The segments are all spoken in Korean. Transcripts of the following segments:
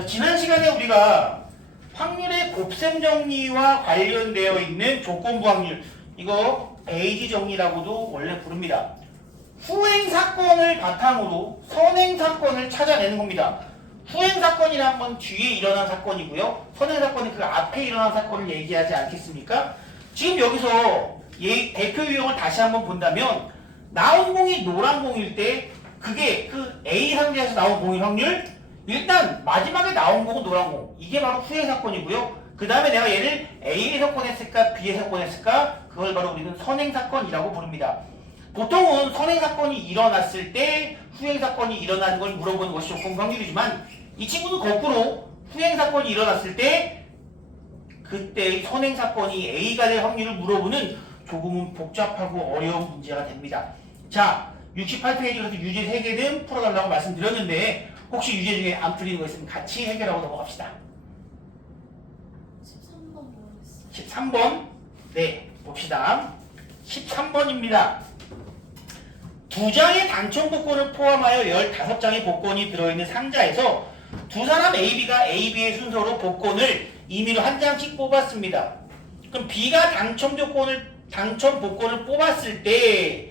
자, 지난 시간에 우리가 확률의 곱셈 정리와 관련되어 있는 조건부 확률, 이거 베이지 정리라고도 원래 부릅니다. 후행 사건을 바탕으로 선행 사건을 찾아내는 겁니다. 후행 사건이란 건 뒤에 일어난 사건이고요. 선행 사건은 그 앞에 일어난 사건을 얘기하지 않겠습니까? 지금 여기서 대표 유형을 다시 한번 본다면 나온 공이 노란 공일 때 그게 그 A 상자에서 나온 공일 확률, 일단 마지막에 나온 공은 노란 공, 이게 바로 후행 사건이고요. 그 다음에 내가 얘를 A에서 꺼냈을까 B에서 꺼냈을까, 그걸 바로 우리는 선행 사건이라고 부릅니다. 보통은 선행 사건이 일어났을 때 후행 사건이 일어나는 걸 물어보는 것이 조건부 확률이지만, 이 친구는 거꾸로 후행 사건이 일어났을 때 그때의 선행 사건이 A가 될 확률을 물어보는 조금은 복잡하고 어려운 문제가 됩니다. 자, 68페이지에서 유제 3개는 풀어달라고 말씀드렸는데 혹시 유제 중에 안 풀리는 거 있으면 같이 해결하고 넘어갑시다. 13번 모르겠어요. 13번 네, 봅시다. 13번입니다. 2장의 당첨 복권을 포함하여 15장의 복권이 들어있는 상자에서 두 사람 AB가 AB의 순서로 복권을 임의로 한 장씩 뽑았습니다. 그럼 B가 당첨 복권을 뽑았을 때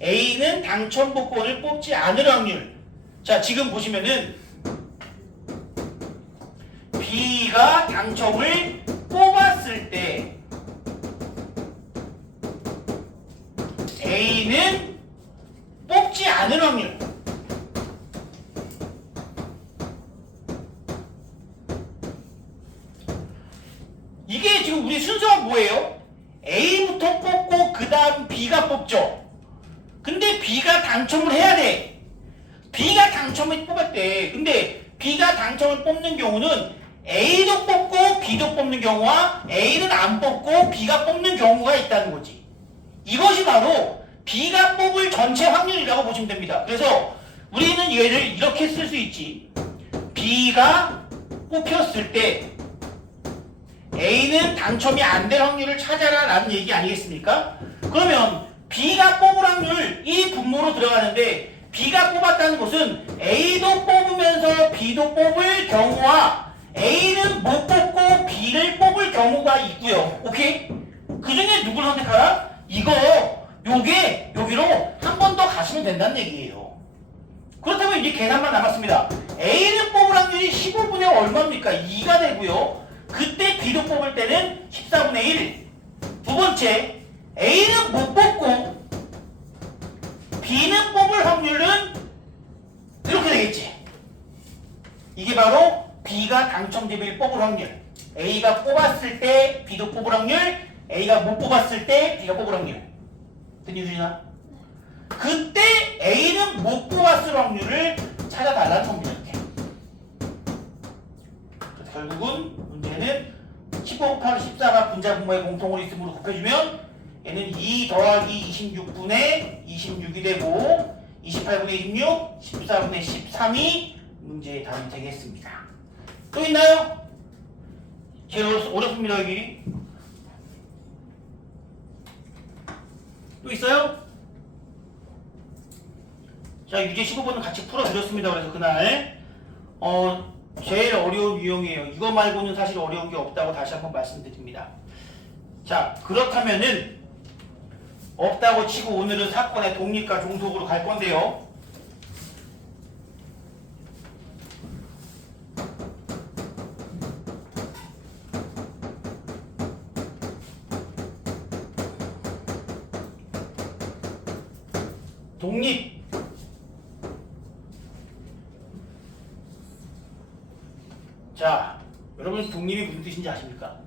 A는 당첨 복권을 뽑지 않을 확률. 자, 지금 보시면은 B가 당첨을 뽑았을 때 A는 뽑지 않을 확률. 이게 지금 우리 순서가 뭐예요? A부터 뽑고 그 다음 B가 뽑죠. 근데 B가 당첨을 해야 돼. B가 당첨을 뽑았대. 근데 B가 당첨을 뽑는 경우는 A도 뽑고 B도 뽑는 경우와 A는 안 뽑고 B가 뽑는 경우가 있다는 거지. 이것이 바로 B가 뽑을 전체 확률이라고 보시면 됩니다. 그래서 우리는 얘를 이렇게 쓸 수 있지. B가 뽑혔을 때 A는 당첨이 안 될 확률을 찾아라 라는 얘기 아니겠습니까? 그러면 B가 뽑을 확률 이 분모로 들어가는데, B가 뽑았다는 것은 A도 뽑으면서 B도 뽑을 경우와 A는 못 뽑고 B를 뽑을 경우가 있고요. 오케이? 그 중에 누굴 선택하라? 요게 여기로 한 번 더 가시면 된다는 얘기예요. 그렇다면 이제 계산만 남았습니다. A는 뽑을 확률이 15분의 얼마입니까? 2가 되고요. 그때 B도 뽑을 때는 14분의 1. 두 번째, A는 못 뽑고 B는 뽑을 확률은 이렇게 되겠지. 이게 바로 B가 당첨 대비를 뽑을 확률. A가 뽑았을 때 B도 뽑을 확률, A가 못 뽑았을 때 B가 뽑을 확률. 듣니 주시나? 그때 A는 못 뽑았을 확률을 찾아달라는 겁니다. 이렇게. 그래서 결국은 문제는 15 곱하기 14가 분자 분모의 공통으로 있음으로 곱해주면 얘는 2 더하기 26분의 26이 되고 28분의 26, 14분의 13이 문제의 답이 되겠습니다. 또 있나요? 제일 어렵습니다. 여기 또 있어요? 자, 유제 15번은 같이 풀어드렸습니다. 그래서 그날 제일 어려운 유형이에요. 이거 말고는 사실 어려운 게 없다고 다시 한번 말씀드립니다. 자, 그렇다면은 없다고 치고 오늘은 사건의 독립과 종속으로 갈 건데요. 독립. 자, 여러분 독립이 무슨 뜻인지 아십니까?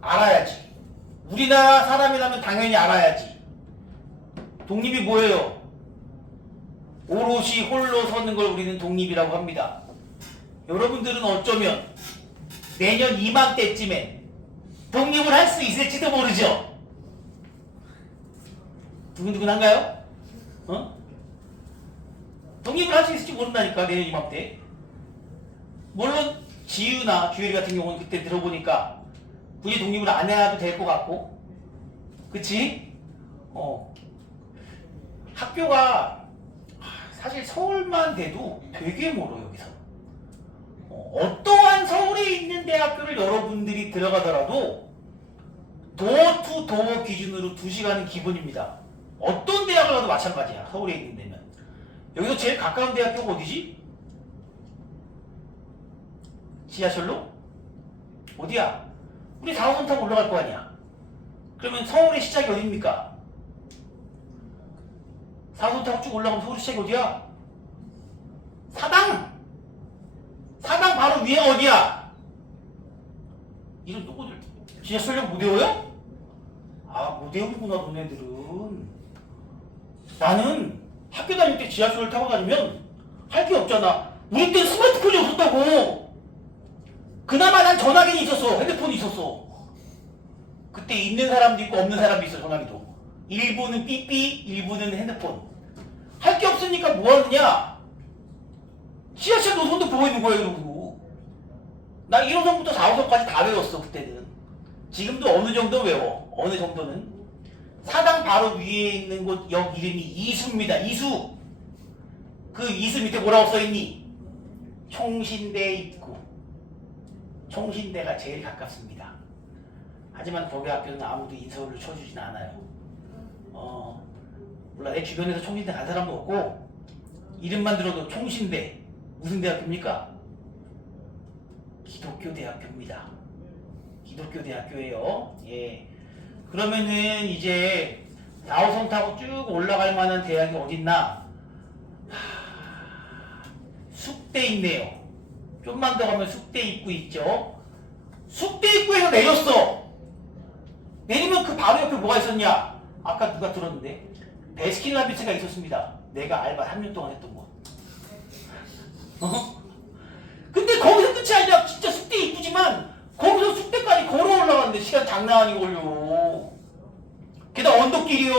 알아야지. 우리나라 사람이라면 당연히 알아야지. 독립이 뭐예요? 오롯이 홀로 서는 걸 우리는 독립이라고 합니다. 여러분들은 어쩌면 내년 이맘때쯤에 독립을 할 수 있을지도 모르죠. 두근두근한가요? 독립을 할 수 있을지 모른다니까, 내년 이맘때. 물론 지유나 규열이 같은 경우는 그때 들어보니까 굳이 독립을 안 해도 될 것 같고, 그치? 학교가 사실 서울만 돼도 되게 멀어. 여기서 어떠한 서울에 있는 대학교를 여러분들이 들어가더라도 도어 투 도어 기준으로 2시간은 기본입니다. 어떤 대학을 가도 마찬가지야. 서울에 있는 데면. 여기서 제일 가까운 대학교가 어디지? 지하철로? 어디야? 우리 4호선 타고 올라갈 거 아니야. 그러면 서울의 시작이 어디입니까? 4호선 타고 쭉 올라가면 서울 시작이 어디야? 사당! 사당 바로 위에 어디야? 이런 누구들 지하철역 못 외워요? 아, 못 외우구나 너네들은. 나는 학교 다닐 때 지하철을 타고 다니면 할 게 없잖아. 우리 때는 스마트폰이 없었다고. 그나마 난 전화기는 있었어. 핸드폰이 있었어. 그때 있는 사람도 있고 없는 사람도 있어. 전화기도 일부는 삐삐, 일부는 핸드폰. 할 게 없으니까 뭐 하느냐? 지하철 노선도 보고 있는 거야. 이러고 나 1호선부터 4호선까지 다 외웠어. 그때는. 지금도 어느 정도 외워. 어느 정도는. 사당 바로 위에 있는 곳 역 이름이 이수입니다. 이수. 그 이수 밑에 뭐라고 써있니? 총신대 입구. 총신대가 제일 가깝습니다. 하지만 거기 학교는 아무도 인서울을 쳐주진 않아요. 몰라. 내 주변에서 총신대 간 사람도 없고 이름만 들어도 총신대. 무슨 대학교입니까? 기독교 대학교입니다. 기독교 대학교예요. 예. 그러면은 이제 4호선 타고 쭉 올라갈 만한 대학이 어딨나? 숙대 있네요. 좀만 더 가면 숙대 입구 있죠? 숙대 입구에서 내렸어. 내리면 그 바로 옆에 뭐가 있었냐? 아까 누가 들었는데 베스킨라빈스가 있었습니다. 내가 알바 3년 동안 했던 곳. 근데 거기서 끝이 아니라 진짜 숙대 입구지만 거기서 숙대까지 걸어 올라갔는데 시간 장난 아니고 걸려. 게다가 언덕길이요.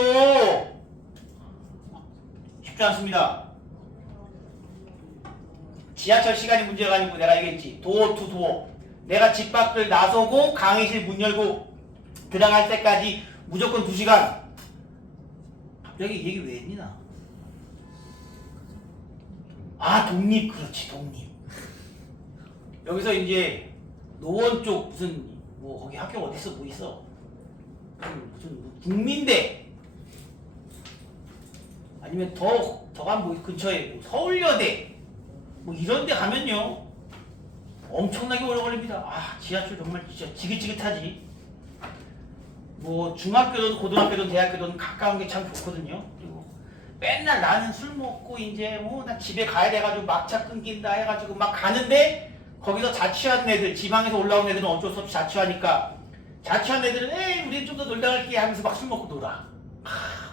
쉽지 않습니다. 지하철 시간이 문제가 아니고 내가 얘기했지. 도어 투 도어. 내가 집 밖을 나서고 강의실 문 열고 들어갈 때까지 무조건 2시간. 갑자기 이 얘기 왜 했니 나? 아, 독립. 그렇지, 독립. 여기서 이제 노원 쪽 무슨 뭐 거기 학교 어디 있어? 뭐 있어? 무슨 뭐 국민대 아니면 더 가면 뭐 근처에 뭐 서울여대 뭐 이런 데 가면요 엄청나게 오래 걸립니다. 아, 지하철 정말 진짜 지긋지긋하지. 뭐 중학교든 고등학교든 대학교든 가까운 게 참 좋거든요. 그리고 맨날 나는 술 먹고 이제 뭐 나 집에 가야 돼가지고 막차 끊긴다 해가지고 막 가는데 거기서 자취하는 애들, 지방에서 올라온 애들은 어쩔 수 없이 자취하니까 자취하는 애들은 에이 우리 좀 더 놀다 갈게 하면서 막 술 먹고 놀아.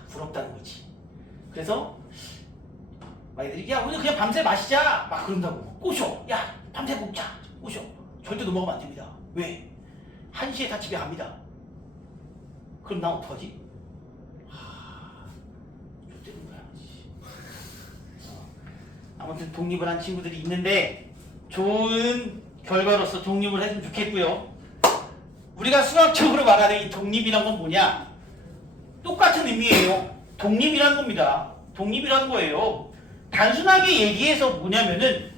부럽다는 거지. 그래서 막 애들이 야 오늘 그냥 밤새 마시자 막 그런다고. 꼬셔. 야 밤새 먹자. 꼬셔. 절대 넘어가면 안 됩니다. 왜? 1시에 다 집에 갑니다. 그럼 나 어떡하지? 좋대는 거야. 아무튼 독립을 한 친구들이 있는데 좋은 결과로서 독립을 했으면 좋겠고요. 우리가 수학적으로 말하는 이 독립이란 건 뭐냐? 똑같은 의미예요. 독립이란 겁니다. 독립이란 거예요. 단순하게 얘기해서 뭐냐면은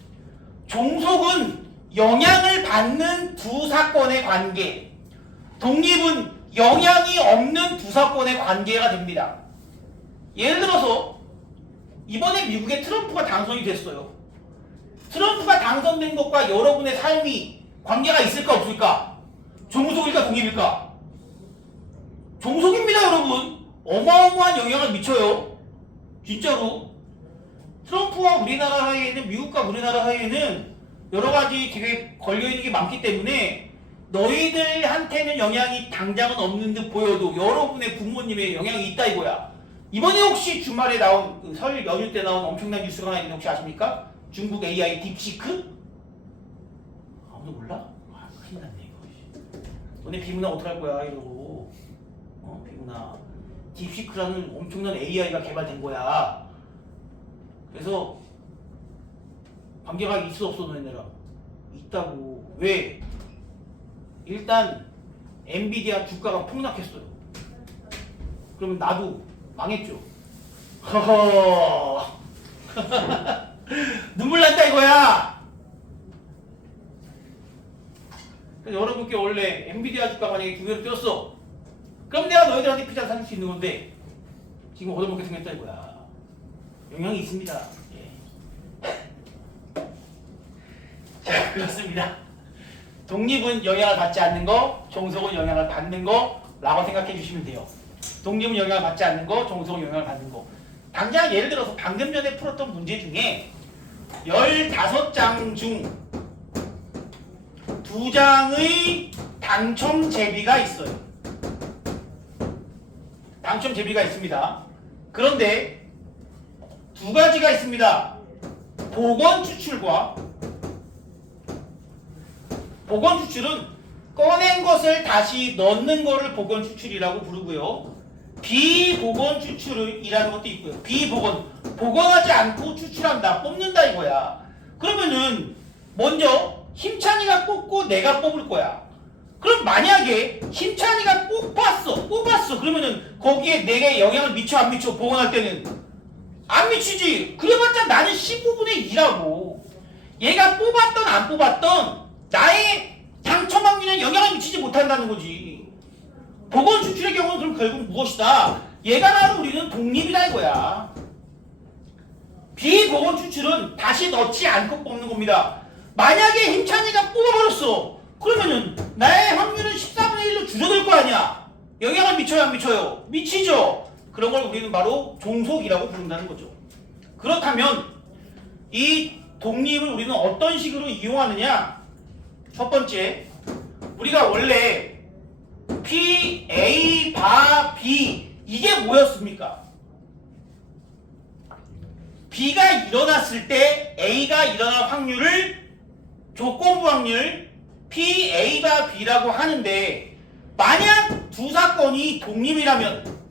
종속은 영향을 받는 두 사건의 관계, 독립은 영향이 없는 두 사건의 관계가 됩니다. 예를 들어서 이번에 미국에 트럼프가 당선이 됐어요. 트럼프가 당선된 것과 여러분의 삶이 관계가 있을까 없을까? 종속일까 독립일까? 종속입니다, 여러분. 어마어마한 영향을 미쳐요. 진짜로. 트럼프와 우리나라 사이에는, 미국과 우리나라 사이에는 여러 가지 되게 걸려있는 게 많기 때문에 너희들한테는 영향이 당장은 없는 듯 보여도 여러분의 부모님의 영향이 있다 이거야. 이번에 혹시 주말에 나온 그 설 연휴 때 나온 엄청난 뉴스가 하나 있는데 혹시 아십니까? 중국 AI 딥시크? 아무도 몰라? 아, 큰일 났네 이거. 너네 비문화 어떡할 거야 이러고. 비문화. 딥시크라는 엄청난 AI가 개발된 거야. 그래서 관계가 있어 없어 너네랑? 있다고. 왜? 일단 엔비디아 주가가 폭락했어요. 그러면 나도 망했죠. 허허. 눈물 난다 이거야. 그래서 여러분께 원래 엔비디아 주가 만약에 2배로 뛰었어. 그럼 내가 너희들한테 피자 사줄 수 있는 건데 지금 얻어먹게 생겼다 이거야. 영향이 있습니다. 예. 자, 그렇습니다. 독립은 영향을 받지 않는 거, 종속은 영향을 받는 거라고 생각해 주시면 돼요. 독립은 영향을 받지 않는 거, 종속은 영향을 받는 거. 당장 예를 들어서 방금 전에 풀었던 문제 중에 15장 중 2장의 당첨 제비가 있어요. 당첨 제비가 있습니다. 그런데 두 가지가 있습니다. 복원 추출과 복원 추출은 꺼낸 것을 다시 넣는 것을 복원 추출이라고 부르고요. 비복원 추출이라는 것도 있고요. 비복원, 복원하지 않고 추출한다, 뽑는다 이거야. 그러면은 먼저 힘찬이가 뽑고 내가 뽑을 거야. 그럼 만약에 힘찬이가 뽑았어. 그러면은 거기에 내게 영향을 미쳐 안 미쳐? 복원할 때는 안 미치지. 그래봤자 나는 15분의 2라고. 얘가 뽑았던 안 뽑았던 나의 당첨 확률에 영향을 미치지 못한다는 거지. 복원 추출의 경우는 그럼 결국 무엇이다? 얘가 바로 우리는 독립이다 이거야. 비복원 추출은 다시 넣지 않고 뽑는 겁니다. 만약에 힘찬이가 뽑아버렸어. 그러면은 나의 확률은 14분의 1로 줄어들 거 아니야. 영향을 미쳐요 안 미쳐요? 미치죠. 그런 걸 우리는 바로 종속이라고 부른다는 거죠. 그렇다면 이 독립을 우리는 어떤 식으로 이용하느냐? 첫 번째, 우리가 원래 P, A, 바, B 이게 뭐였습니까? B가 일어났을 때 A가 일어날 확률을 조건부 확률 P, A, 바, B라고 하는데 만약 두 사건이 독립이라면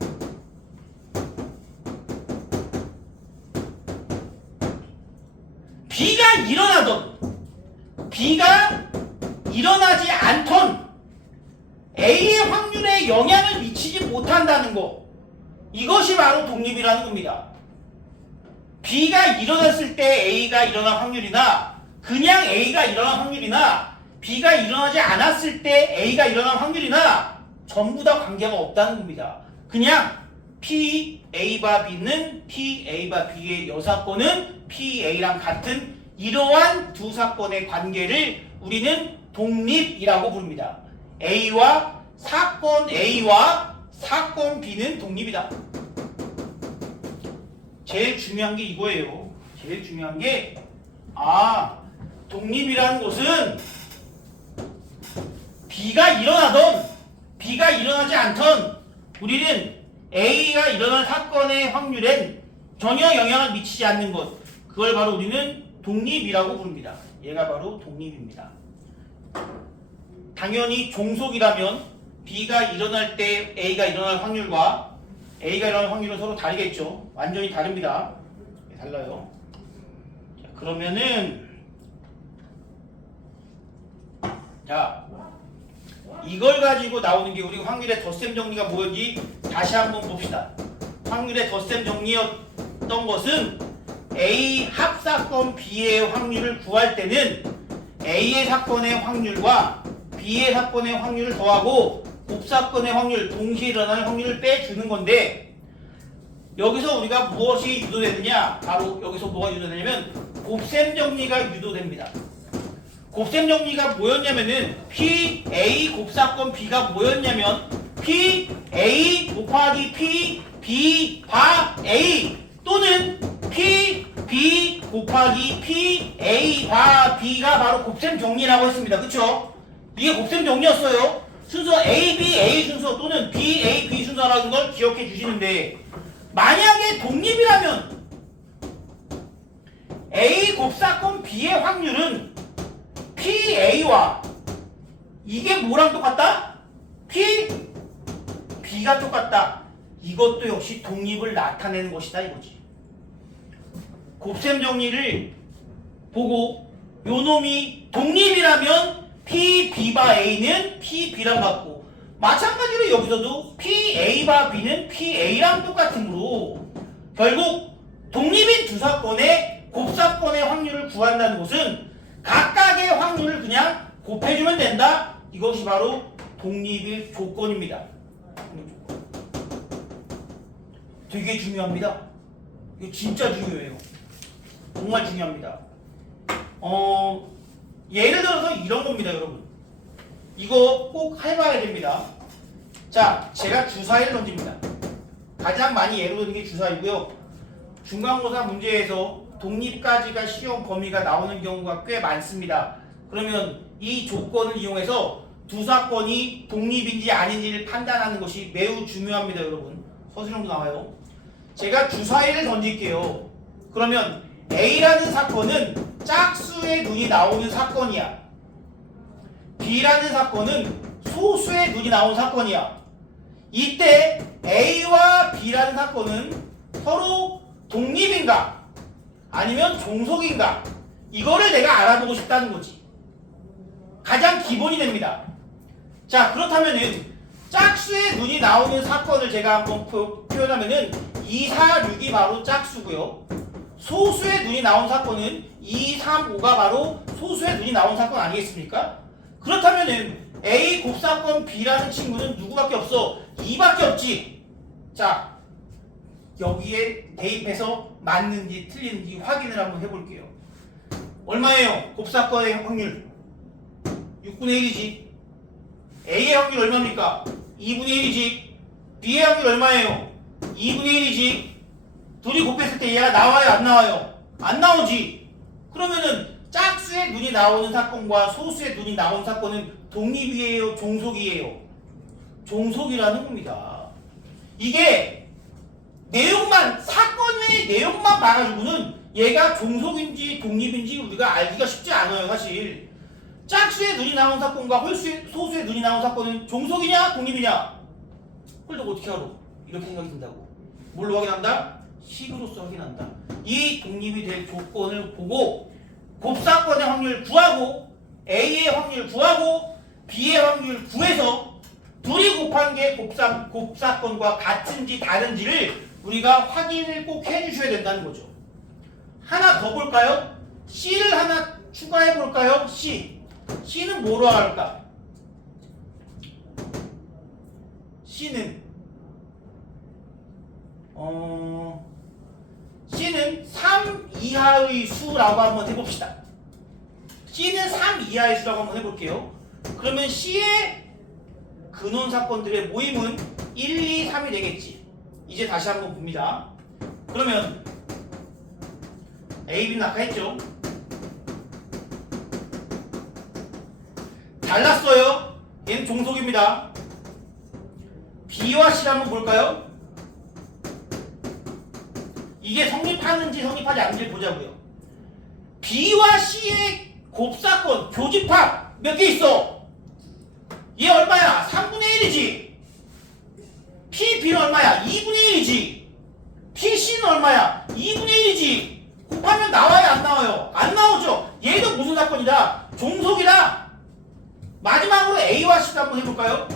B가 일어나던 B가 일어나지 않던 A의 확률에 영향을 미치지 못한다는 거, 이것이 바로 독립이라는 겁니다. B가 일어났을 때 A가 일어날 확률이나 그냥 A가 일어날 확률이나 B가 일어나지 않았을 때 A가 일어날 확률이나 전부 다 관계가 없다는 겁니다. 그냥 P, A 바 B는 P, A 바 B의 여사건은 P, A랑 같은 이러한 두 사건의 관계를 우리는 독립이라고 부릅니다. 사건 A와 사건 B는 독립이다. 제일 중요한 게 이거예요. 제일 중요한 게 독립이라는 것은 B가 일어나던 B가 일어나지 않던 우리는 A가 일어날 사건의 확률엔 전혀 영향을 미치지 않는 것, 그걸 바로 우리는 독립이라고 부릅니다. 얘가 바로 독립입니다. 당연히 종속이라면 B가 일어날 때 A가 일어날 확률과 A가 일어날 확률은 서로 다르겠죠. 완전히 다릅니다. 달라요. 자, 그러면은 이걸 가지고 나오는 게 우리 확률의 덧셈 정리가 뭐였지? 다시 한번 봅시다. 확률의 덧셈 정리였던 것은 A 합사건 B의 확률을 구할 때는 A의 사건의 확률과 B의 사건의 확률을 더하고 곱사건의 확률, 동시에 일어나는 확률을 빼주는 건데, 여기서 우리가 무엇이 유도되느냐? 바로 여기서 뭐가 유도되냐면 곱셈 정리가 유도됩니다. 곱셈 정리가 뭐였냐면은 P, A 곱사건 B가 뭐였냐면 P, A 곱하기 P, B 바 A 또는 P, B 곱하기 P, A 바 B가 바로 곱셈 정리라고 했습니다. 그쵸? 이게 곱셈 정리였어요. 순서 A, B, A 순서 또는 B, A, B 순서라는 걸 기억해 주시는데, 만약에 독립이라면 A 곱사건 B의 확률은 PA와 이게 뭐랑 똑같다? B가 똑같다. 이것도 역시 독립을 나타내는 것이다 이거지. 곱셈 정리를 보고 요 놈이 독립이라면 P, B 바 A는 P, B랑 같고, 마찬가지로 여기서도 P, A 바 B는 P, A랑 똑같으므로 결국 독립인 두 사건의 곱사건의 확률을 구한다는 것은 각각의 확률을 그냥 곱해주면 된다, 이것이 바로 독립의 조건입니다. 되게 중요합니다. 이거 진짜 중요해요. 정말 중요합니다. 예를 들어서 이런 겁니다, 여러분. 이거 꼭 해봐야 됩니다. 자, 제가 주사위를 던집니다. 가장 많이 예로 드는 게 주사위고요. 중간고사 문제에서 독립까지가 시험 범위가 나오는 경우가 꽤 많습니다. 그러면 이 조건을 이용해서 두 사건이 독립인지 아닌지를 판단하는 것이 매우 중요합니다, 여러분. 서술형도 나와요. 제가 주사위를 던질게요. 그러면 A라는 사건은 짝수의 눈이 나오는 사건이야. B라는 사건은 소수의 눈이 나온 사건이야. 이때 A와 B라는 사건은 서로 독립인가 아니면 종속인가, 이거를 내가 알아보고 싶다는 거지. 가장 기본이 됩니다. 자, 그렇다면은 짝수의 눈이 나오는 사건을 제가 한번 표현하면은 2, 4, 6이 바로 짝수고요. 소수의 눈이 나온 사건은 2, 3, 5가 바로 소수의 눈이 나온 사건 아니겠습니까? 그렇다면은 A 곱사건 B라는 친구는 누구밖에 없어? 2밖에 없지. 자, 여기에 대입해서 맞는지 틀리는지 확인을 한번 해볼게요. 얼마예요? 곱사건의 확률 6분의 1이지. A의 확률 얼마입니까? 2분의 1이지. B의 확률 얼마예요? 2분의 1이지. 둘이 곱했을 때 얘가 나와요? 안 나와요? 안 나오지. 그러면은 짝수의 눈이 나오는 사건과 소수의 눈이 나오는 사건은 독립이에요? 종속이에요? 종속이라는 겁니다. 이게 내용만, 사건의 내용만 봐가지고는 얘가 종속인지 독립인지 우리가 알기가 쉽지 않아요, 사실. 짝수의 눈이 나온 사건과 소수의 눈이 나온 사건은 종속이냐 독립이냐? 그걸 너 어떻게 알아? 이렇게 생각이 든다고. 뭘로 확인한다? 식으로서 확인한다. 이 독립이 될 조건을 보고 곱사건의 확률 구하고 A의 확률 구하고 B의 확률 구해서 둘이 곱한 게 곱사건과 같은지 다른지를 우리가 확인을 꼭 해주셔야 된다는 거죠. 하나 더 볼까요? C를 하나 추가해 볼까요? C는 뭐로 할까? C는 3 이하의 수라고 한번 해봅시다. C는 3 이하의 수라고 한번 해볼게요. 그러면 C의 근원 사건들의 모임은 1, 2, 3이 되겠지. 이제 다시 한번 봅니다. 그러면 A, B는 아까 했죠? 달랐어요. 얘는 종속입니다. B와 C를 한번 볼까요? 이게 성립하는지 성립하지 않는지 보자고요. B와 C의 곱사건, 교집합 몇 개 있어? 얘 얼마야? 3분의 1이지. P, B는 얼마야? 2분의 1이지. P, C는 얼마야? 2분의 1이지. 곱하면 나와요? 안 나와요? 안 나오죠? 얘도 무슨 사건이다? 종속이다. 마지막으로 A와 C도 한번 해볼까요?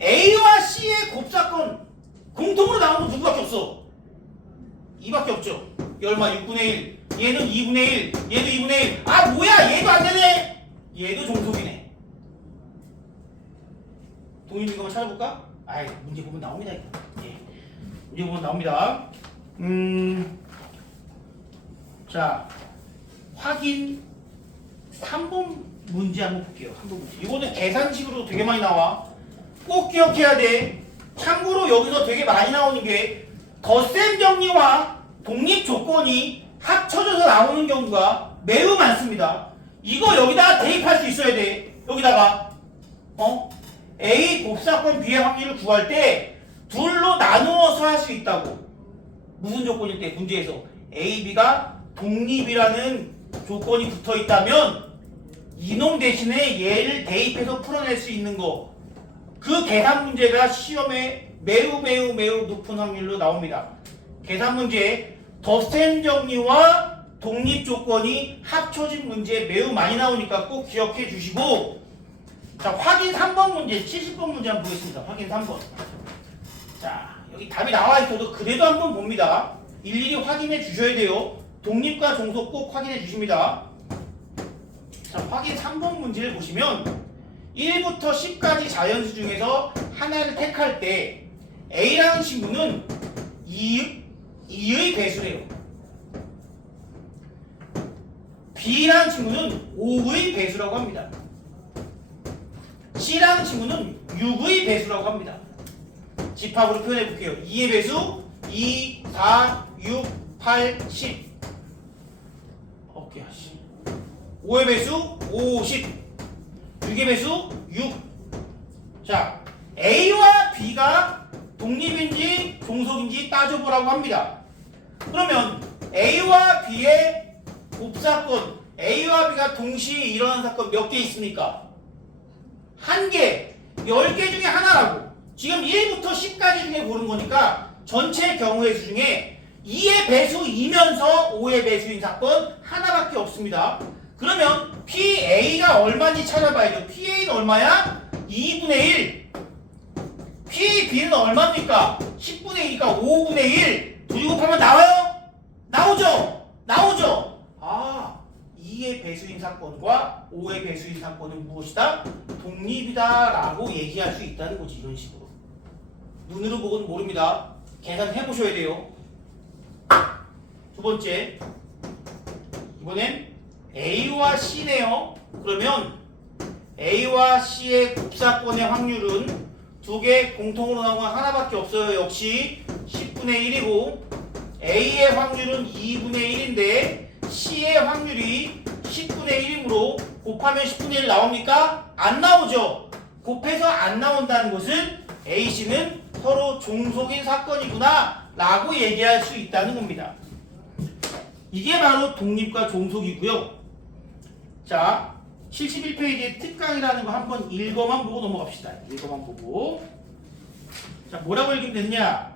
A와 C의 곱사건 공통으로 나오는 건 누구밖에 없어? 2밖에 없죠. 얘 얼마? 6분의 1. 얘는 2분의 1. 얘도 2분의 1. 아 뭐야, 얘도 안 되네. 얘도 종속이네. 독립인 것만 찾아볼까? 아이, 문제 보면 나옵니다. 이거. 예. 문제 보면 나옵니다. 자, 확인 3번 문제 한번 볼게요. 3번 문제. 이거는 계산식으로 되게 많이 나와. 꼭 기억해야 돼. 참고로 여기서 되게 많이 나오는 게 덧셈 정리와 독립 조건이 합쳐져서 나오는 경우가 매우 많습니다. 이거 여기다가 대입할 수 있어야 돼. 여기다가 A 곱사건 B의 확률을 구할 때 둘로 나누어서 할 수 있다고. 무슨 조건일 때? 문제에서 A, B가 독립이라는 조건이 붙어 있다면 이놈 대신에 얘를 대입해서 풀어낼 수 있는 거. 그 계산 문제가 시험에 매우 높은 확률로 나옵니다. 계산 문제 덧셈 정리와 독립 조건이 합쳐진 문제 매우 많이 나오니까 꼭 기억해 주시고, 자, 확인 3번 문제, 70번 문제 한번 보겠습니다. 확인 3번. 자, 여기 답이 나와 있어도 그래도 한번 봅니다. 일일이 확인해 주셔야 돼요. 독립과 종속 꼭 확인해 주십니다. 자, 확인 3번 문제를 보시면 1부터 10까지 자연수 중에서 하나를 택할 때 A라는 친구는 2의 배수래요. B라는 친구는 5의 배수라고 합니다. C라는 친구는 6의 배수라고 합니다. 집합으로 표현해 볼게요. 2의 배수 2, 4, 6, 8, 10. 오케이, 5의 배수 50. 6의 배수 6. 자, A와 B가 독립인지 종속인지 따져보라고 합니다. 그러면 A와 B의 곱사건, A와 B가 동시에 일어난 사건 몇 개 있습니까? 1개, 10개 중에 하나라고. 지금 1부터 10까지 중에 고른 거니까 전체 경우의 수 중에 2의 배수이면서 5의 배수인 사건 하나밖에 없습니다. 그러면 PA가 얼마인지 찾아봐야죠. PA는 얼마야? 2분의 1. PB는 얼마입니까? 10분의 2니까 5분의 1. 둘이 곱하면 나와요? 나오죠? 나오죠? 아, 2의 배수인 사건과 5의 배수인 사건은 무엇이다? 독립이다 라고 얘기할 수 있다는 거지. 이런 식으로 눈으로 보고는 모릅니다. 계산해 보셔야 돼요. 두 번째, 이번엔 A와 C네요. 그러면 A와 C의 곱사건의 확률은 두 개 공통으로 나온 건 하나밖에 없어요. 역시 10분의 1이고 A의 확률은 2분의 1인데 C의 확률이 10분의 1이므로 곱하면 10분의 1 나옵니까? 안 나오죠. 곱해서 안 나온다는 것은 A, C는 서로 종속인 사건이구나 라고 얘기할 수 있다는 겁니다. 이게 바로 독립과 종속이고요. 자, 71페이지에 특강이라는 거 한번 읽어만 보고 넘어갑시다. 읽어만 보고. 자, 뭐라고 읽으면 되느냐?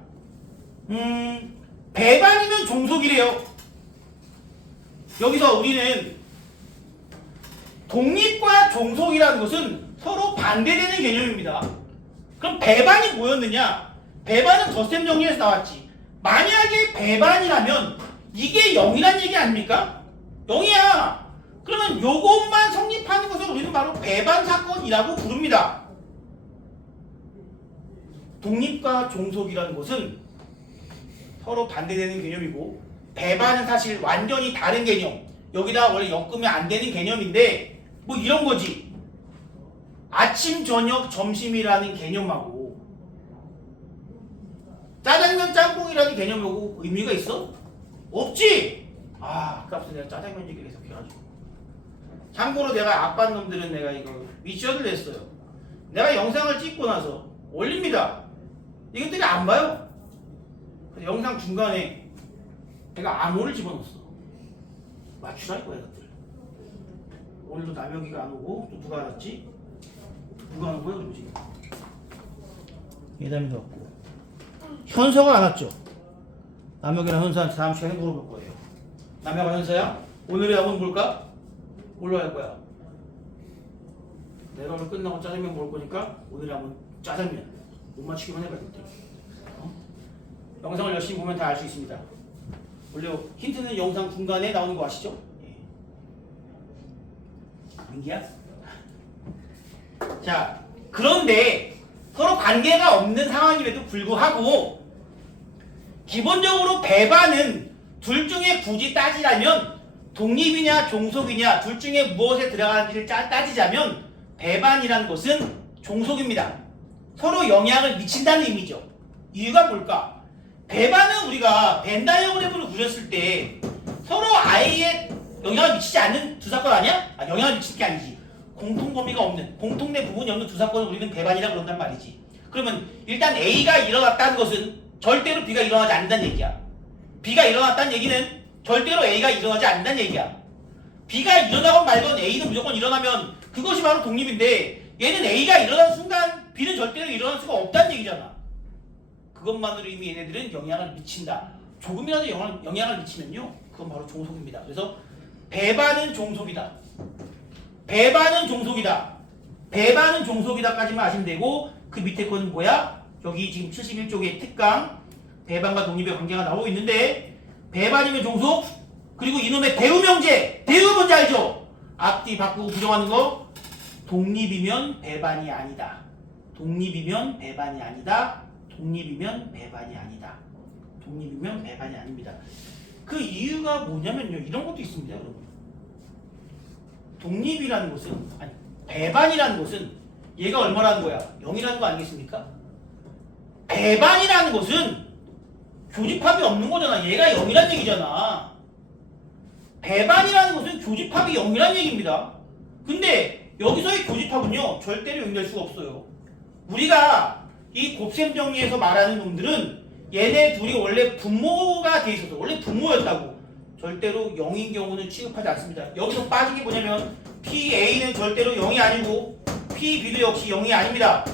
배반이면 종속이래요. 여기서 우리는 독립과 종속이라는 것은 서로 반대되는 개념입니다. 그럼 배반이 뭐였느냐? 배반은 덧셈 정리에서 나왔지. 만약에 배반이라면 이게 0이란 얘기 아닙니까? 0이야. 그러면 요것만 성립하는 것을 우리는 바로 배반 사건이라고 부릅니다. 독립과 종속이라는 것은 서로 반대되는 개념이고 배반은 사실 완전히 다른 개념. 여기다 원래 엮으면 안 되는 개념인데 뭐 이런 거지. 아침, 저녁, 점심이라는 개념하고 짜장면, 짬뽕이라는 개념하고 의미가 있어? 없지? 아, 아까부터 내가 짜장면 얘기를 계속 해가지고. 참고로 내가 아빠 놈들은 내가 이거 미션을 냈어요. 내가 영상을 찍고 나서 올립니다. 이것들이 안 봐요. 그래서 영상 중간에 내가 암호를 집어넣었어. 맞추랄 거야, 이것들. 오늘도 남혁이가 안 오고 또 누가 안 왔지? 누가 안 온 거야, 그러지? 예담이도 왔고 현서가 안 왔죠? 남혁이랑 현서한테 다음 시간에 물어볼 거예요. 남혁아, 현서야? 오늘의 암호는 뭘까? 뭘로 할 거야? 내가 오늘 끝나고 짜장면 먹을 거니까 오늘의 암호는 짜장면. 못 맞추기만 해봐, 이것들. 영상을 열심히 보면 다 알 수 있습니다. 원래 힌트는 영상 중간에 나오는 거 아시죠? 예. 민기야? 자, 그런데 서로 관계가 없는 상황임에도 불구하고 기본적으로 배반은 둘 중에 굳이 따지라면 독립이냐 종속이냐 둘 중에 무엇에 들어가는지를 따지자면 배반이라는 것은 종속입니다. 서로 영향을 미친다는 의미죠. 이유가 뭘까? 배반은 우리가 벤 다이어그램으로 그렸을 때 서로 아예 영향을 미치지 않는 두 사건 아니야? 아, 영향을 미치는 게 아니지. 공통범위가 없는, 공통된 부분이 없는 두 사건을 우리는 배반이라고 그런단 말이지. 그러면 일단 A가 일어났다는 것은 절대로 B가 일어나지 않는다는 얘기야. B가 일어났다는 얘기는 절대로 A가 일어나지 않는다는 얘기야. B가 일어나건 말건 A는 무조건 일어나면 그것이 바로 독립인데 얘는 A가 일어난 순간 B는 절대로 일어날 수가 없다는 얘기잖아. 그것만으로 이미 얘네들은 영향을 미친다. 조금이라도 영향을 미치면요, 그건 바로 종속입니다. 그래서 배반은 종속이다. 배반은 종속이다. 배반은 종속이다까지만 아시면 되고 그 밑에 거는 뭐야? 여기 지금 71쪽에 특강 배반과 독립의 관계가 나오고 있는데 배반이면 종속. 그리고 이놈의 대우명제. 대우 뭔지 알죠? 앞뒤 바꾸고 부정하는 거. 독립이면 배반이 아니다. 독립이면 배반이 아니다. 독립이면 배반이 아니다. 독립이면 배반이 아닙니다. 그 이유가 뭐냐면요. 이런 것도 있습니다, 여러분. 독립이라는 것은, 아니, 배반이라는 것은 얘가 얼마라는 거야? 0이라는 거 아니겠습니까? 배반이라는 것은 교집합이 없는 거잖아. 얘가 0이라는 얘기잖아. 배반이라는 것은 교집합이 0이라는 얘기입니다. 근데 여기서의 교집합은요, 절대로 연결될 수가 없어요. 우리가 이 곱셈 정리에서 말하는 놈들은 얘네 둘이 원래 분모가 돼 있어서 원래 분모였다고 절대로 0인 경우는 취급하지 않습니다. 여기서 빠진 게 뭐냐면 PA는 절대로 0이 아니고 PB도 역시 0이 아닙니다.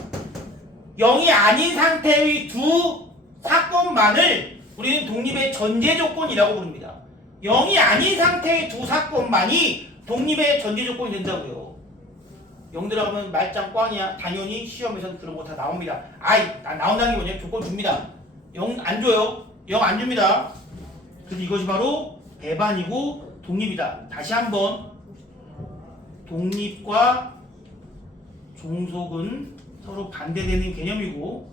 0이 아닌 상태의 두 사건만을 우리는 독립의 전제 조건이라고 부릅니다. 0이 아닌 상태의 두 사건만이 독립의 전제 조건이 된다고요. 0 들어가면 말짱 꽝이야. 당연히 시험에서는 그런 거 다 나옵니다. 나온다는 게 뭐냐? 조건 줍니다. 0 안 줘요. 0 안 줍니다. 그래서 이것이 바로 배반이고 독립이다. 다시 한번 독립과 종속은 서로 반대되는 개념이고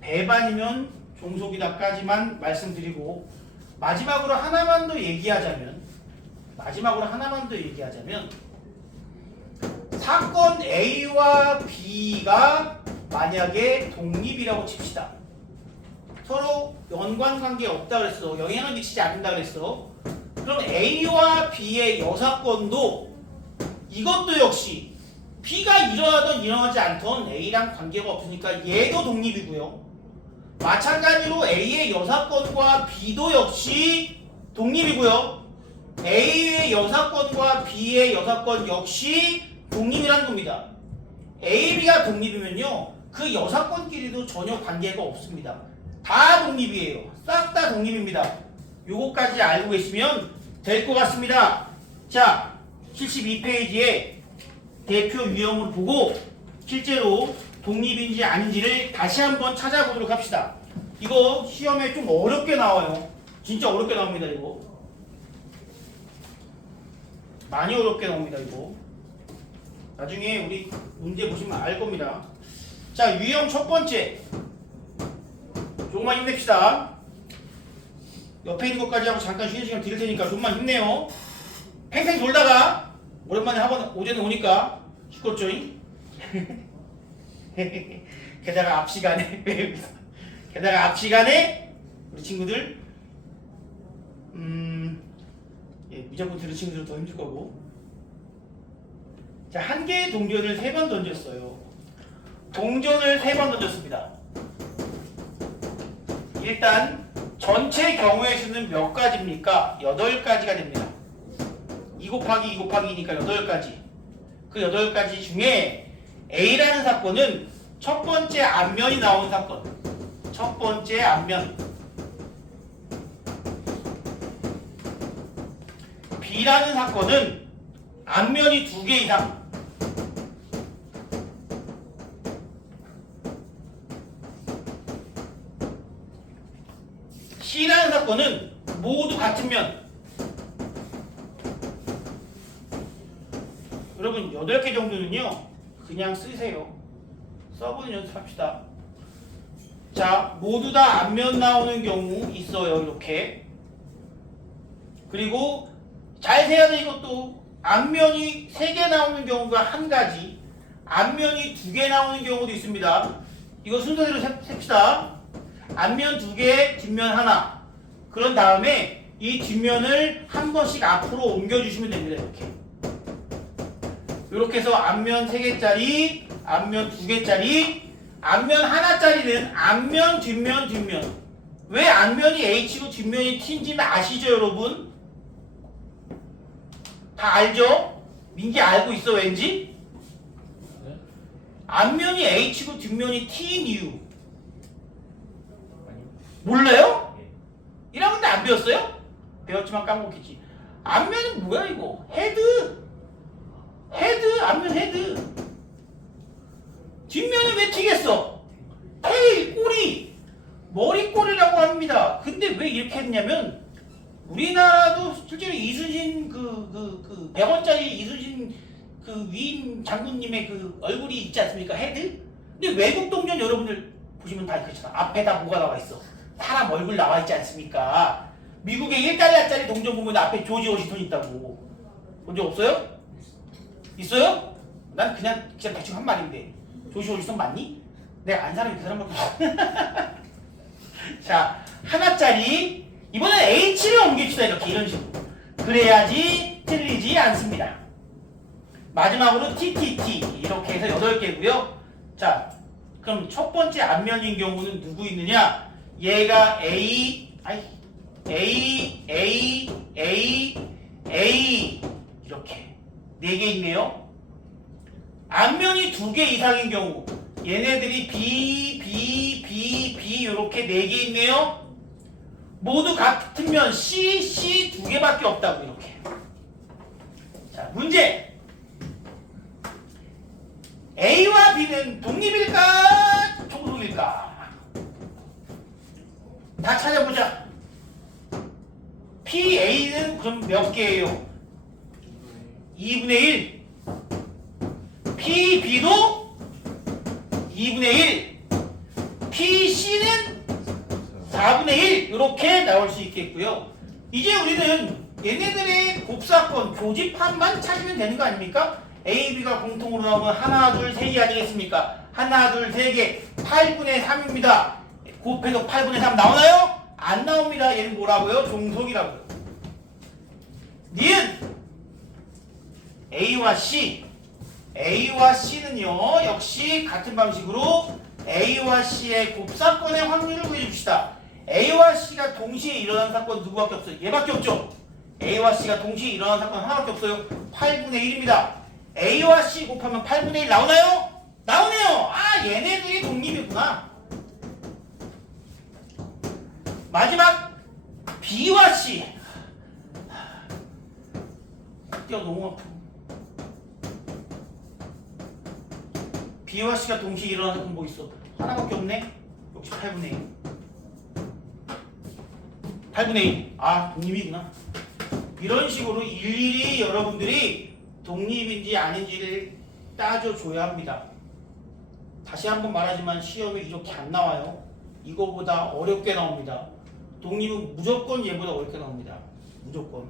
배반이면 종속이다까지만 말씀드리고 마지막으로 하나만 더 얘기하자면 사건 A와 B가 만약에 독립이라고 칩시다. 서로 연관관계 없다 그랬어. 영향을 미치지 않는다 그랬어. 그럼 A와 B의 여사건도 이것도 역시 B가 일어나든 일어나지 않던 A랑 관계가 없으니까 얘도 독립이고요. 마찬가지로 A의 여사건과 B도 역시 독립이고요. A의 여사건과 B의 여사건 역시 독립이라는 겁니다. A, B가 독립이면요. 그 여사건끼리도 전혀 관계가 없습니다. 다 독립이에요. 싹 다 독립입니다. 요거까지 알고 계시면 될 것 같습니다. 자, 72페이지에 대표 유형을 보고 실제로 독립인지 아닌지를 다시 한번 찾아보도록 합시다. 이거 시험에 좀 어렵게 나와요. 진짜 어렵게 나옵니다. 이거 많이 어렵게 나옵니다. 이거 나중에 우리 문제 보시면 알 겁니다. 자, 유형 첫 번째. 조금만 힘냅시다. 옆에 있는 것까지 하고 잠깐 쉬는 시간 드릴 테니까 조금만 힘내요. 팽팽 돌다가 오랜만에 학원 오전에 오니까 죽었죠? 게다가 앞 시간에 우리 친구들 무조건 들은 친구들은 더 힘들 거고. 자, 한 개의 동전을 3번 던졌어요. 동전을 3번 던졌습니다. 일단 전체 경우의 수는 몇 가지입니까? 8가지가 됩니다. 2 곱하기 2 곱하기 2니까 8가지. 그 8가지 중에 A라는 사건은 첫 번째 앞면이 나온 사건. 첫 번째 앞면. B라는 사건은 앞면이 2개 이상. C라는 사건은 모두 같은 면. 여러분 8개 정도는요 그냥 쓰세요. 써보는 연습합시다. 자, 모두 다 앞면 나오는 경우 있어요. 이렇게. 그리고 잘 세야 돼. 이것도 앞면이 3개 나오는 경우가 1가지, 앞면이 2개 나오는 경우도 있습니다. 이거 순서대로 셉시다. 앞면 2개, 뒷면 하나. 그런 다음에 이 뒷면을 한 번씩 앞으로 옮겨주시면 됩니다. 이렇게 해서 앞면 3개짜리, 앞면 2개짜리, 앞면 하나짜리는 앞면, 뒷면, 뒷면. 왜 앞면이 H고 뒷면이 T인지는 아시죠, 여러분? 다 알죠? 민기 알고 있어, 왠지? 앞면이 H고 뒷면이 T인 이유 몰라요? 1학년 때 안 배웠어요? 배웠지만 까먹겠지. 앞면은 뭐야 이거? 헤드, 앞면 헤드. 뒷면은 왜 튀겠어? 테일, 꼬리, 머리꼬리라고 합니다. 근데 왜 이렇게 했냐면 우리나라도 실제로 이순신 100원짜리 이순신 그 위인 장군님의 그 얼굴이 있지 않습니까? 헤드? 근데 외국 동전 여러분들 보시면 다 그렇잖아. 앞에다 뭐가 나와 있어? 사람 얼굴 나와 있지 않습니까? 미국의 1달러짜리 동전 보면 앞에 조지 워싱턴 있다고. 본 적 없어요? 있어요? 난 그냥 대충 한 말인데. 조지 워싱턴 맞니? 내가 안 사람이 그 사람밖에 없어. 자, 하나짜리. 이번엔 H를 옮깁시다. 이렇게 이런 식으로. 그래야지 틀리지 않습니다. 마지막으로 TTT. 이렇게 해서 8개고요. 자, 그럼 첫 번째 앞면인 경우는 누구 있느냐? 얘가 A 이렇게 4개 있네요. 앞면이 2개 이상인 경우 얘네들이 B 이렇게 4개 있네요. 모두 같은 면 C 2개밖에 없다고 이렇게. 자, 문제. A와 B는 독립일까? 종속일까? 다 찾아보자. PA는 그럼 몇 개예요? 2분의 1. PB도 2분의 1. PC는 4분의 1. 이렇게 나올 수 있겠고요. 이제 우리는 얘네들의 곱사건, 교집합만 찾으면 되는 거 아닙니까? A, B가 공통으로 나오면 하나, 둘, 3개 아니겠습니까? 하나, 둘, 3개 8분의 3입니다. 곱해서 8분의 3 나오나요? 안 나옵니다. 얘는 뭐라고요? 종속이라고요. 니은 A와 C. A와 C는요. 역시 같은 방식으로 A와 C의 곱사건의 확률을 구해줍시다. A와 C가 동시에 일어난 사건 누구밖에 없어요? 얘밖에 없죠? A와 C가 동시에 일어난 사건 하나밖에 없어요. 8분의 1입니다. A와 C 곱하면 8분의 1 나오나요? 나오네요. 아, 얘네들이 독립이구나. 마지막 B와 C. 뛰어 너무 아파. B와 C가 동시에 일어나는 건 뭐 있어? 하나밖에 없네? 역시 8분의 1. 8분의 1. 아, 독립이구나. 이런 식으로 일일이 여러분들이 독립인지 아닌지를 따져줘야 합니다. 다시 한번 말하지만 시험에 이렇게 안 나와요. 이거보다 어렵게 나옵니다. 독립은 무조건 얘보다 어렵게 나옵니다. 무조건.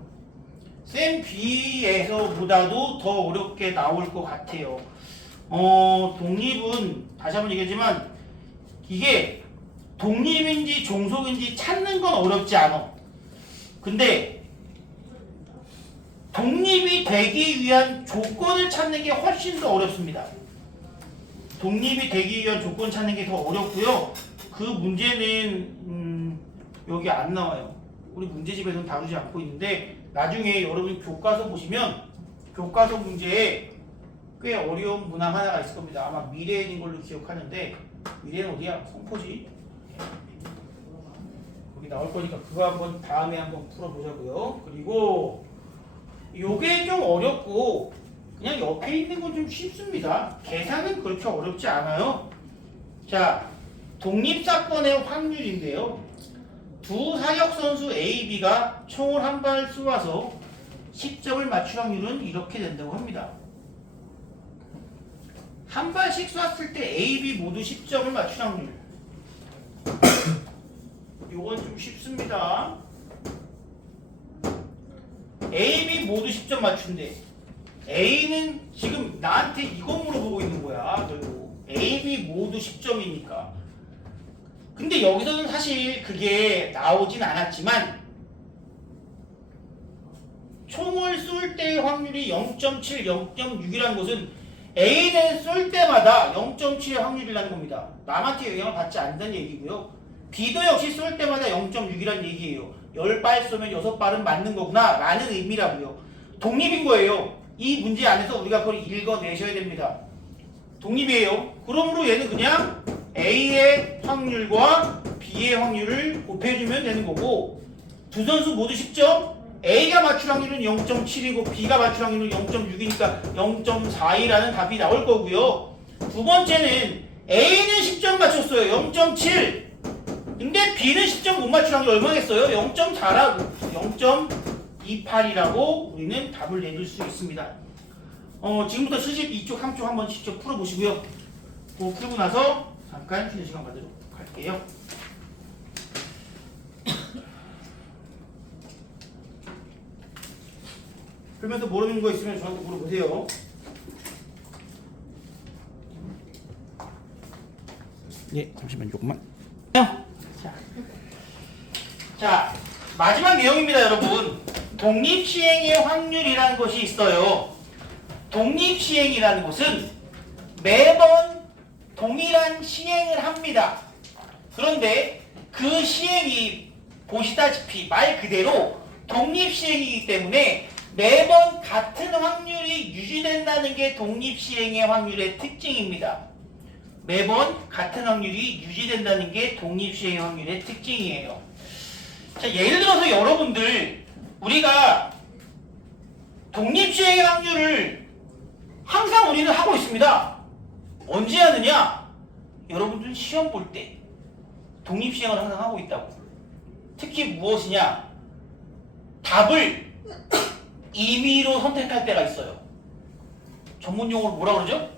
쌤 B에서보다도 더 어렵게 나올 것 같아요. 독립은 다시 한번 얘기하지만 이게 독립인지 종속인지 찾는 건 어렵지 않아. 근데 독립이 되기 위한 조건을 찾는 게 훨씬 더 어렵습니다. 독립이 되기 위한 조건 찾는 게 더 어렵고요. 그 문제는 여기 안 나와요. 우리 문제집에서는 다루지 않고 있는데 나중에 여러분 교과서 보시면 교과서 문제에 꽤 어려운 문항 하나가 있을 겁니다. 아마 미래인인 걸로 기억하는데 미래는 어디야? 성포지. 거기 나올 거니까 그거 한번 다음에 한번 풀어보자고요. 그리고 요게 좀 어렵고 그냥 옆에 있는 건 좀 쉽습니다. 계산은 그렇게 어렵지 않아요. 자, 독립사건의 확률인데요. 두 사격선수 A, B가 총을 한 발 쏘아서 10점을 맞출 확률은 이렇게 된다고 합니다. 한 발씩 쐈을 때 A, B 모두 10점을 맞출 확률. 요건 좀 쉽습니다. A, B 모두 10점 맞춘대. A는 지금 나한테 이거 물어보고 있는 거야. 결국 A, B 모두 10점이니까. 근데 여기서는 사실 그게 나오진 않았지만 총을 쏠 때의 확률이 0.7, 0.6이라는 것은 A는 쏠 때마다 0.7의 확률이라는 겁니다. 남한테 영향을 받지 않는다는 얘기고요. B도 역시 쏠 때마다 0.6이라는 얘기예요. 10발 쏘면 6발은 맞는 거구나 라는 의미라고요. 독립인 거예요. 이 문제 안에서 우리가 그걸 읽어내셔야 됩니다. 독립이에요. 그러므로 얘는 그냥 A의 확률과 B의 확률을 곱해주면 되는 거고 두 선수 모두 10점. A가 맞출 확률은 0.7이고 B가 맞출 확률은 0.6이니까 0.42라는 답이 나올 거고요. 두 번째는 A는 10점 맞췄어요. 0.7. 근데 B는 10점 못 맞출 확률 얼마겠어요? 0.4라고. 0.28이라고 우리는 답을 내줄 수 있습니다. 지금부터 실습 2쪽, 3쪽 한번 직접 풀어보시고요. 그거 풀고 나서 잠깐 쉬는 시간 가도록 할게요. 그러면서 모르는 거 있으면 저한테 물어보세요. 예, 잠시만 조금만. 자, 마지막 내용입니다, 여러분. 독립시행의 확률이라는 것이 있어요. 독립시행이라는 것은 매번 동일한 시행을 합니다. 그런데 그 시행이 보시다시피 말 그대로 독립시행이기 때문에 매번 같은 확률이 유지된다는 게 독립시행의 확률의 특징입니다. 매번 같은 확률이 유지된다는 게 독립시행의 확률의 특징이에요. 자, 예를 들어서 여러분들 우리가 독립시행의 확률을 항상 우리는 하고 있습니다. 언제 하느냐? 여러분들 시험 볼 때 독립시행을 항상 하고 있다고. 특히 무엇이냐? 답을 임의로 선택할 때가 있어요. 전문용어로 뭐라 그러죠?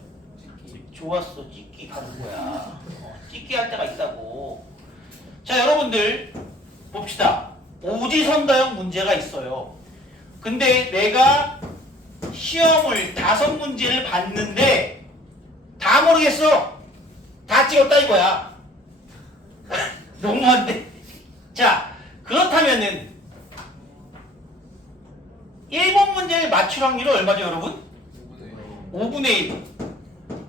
좋았어, 찍기 가는 거야. 찍기 할 때가 있다고. 자, 여러분들 봅시다. 오지선다형 문제가 있어요. 근데 내가 시험을 5문제를 봤는데 다 모르겠어. 다 찍었다 이거야. 너무한데. 자, 그렇다면은 1번 문제를 맞출 확률은 얼마죠, 여러분? 5분의 1.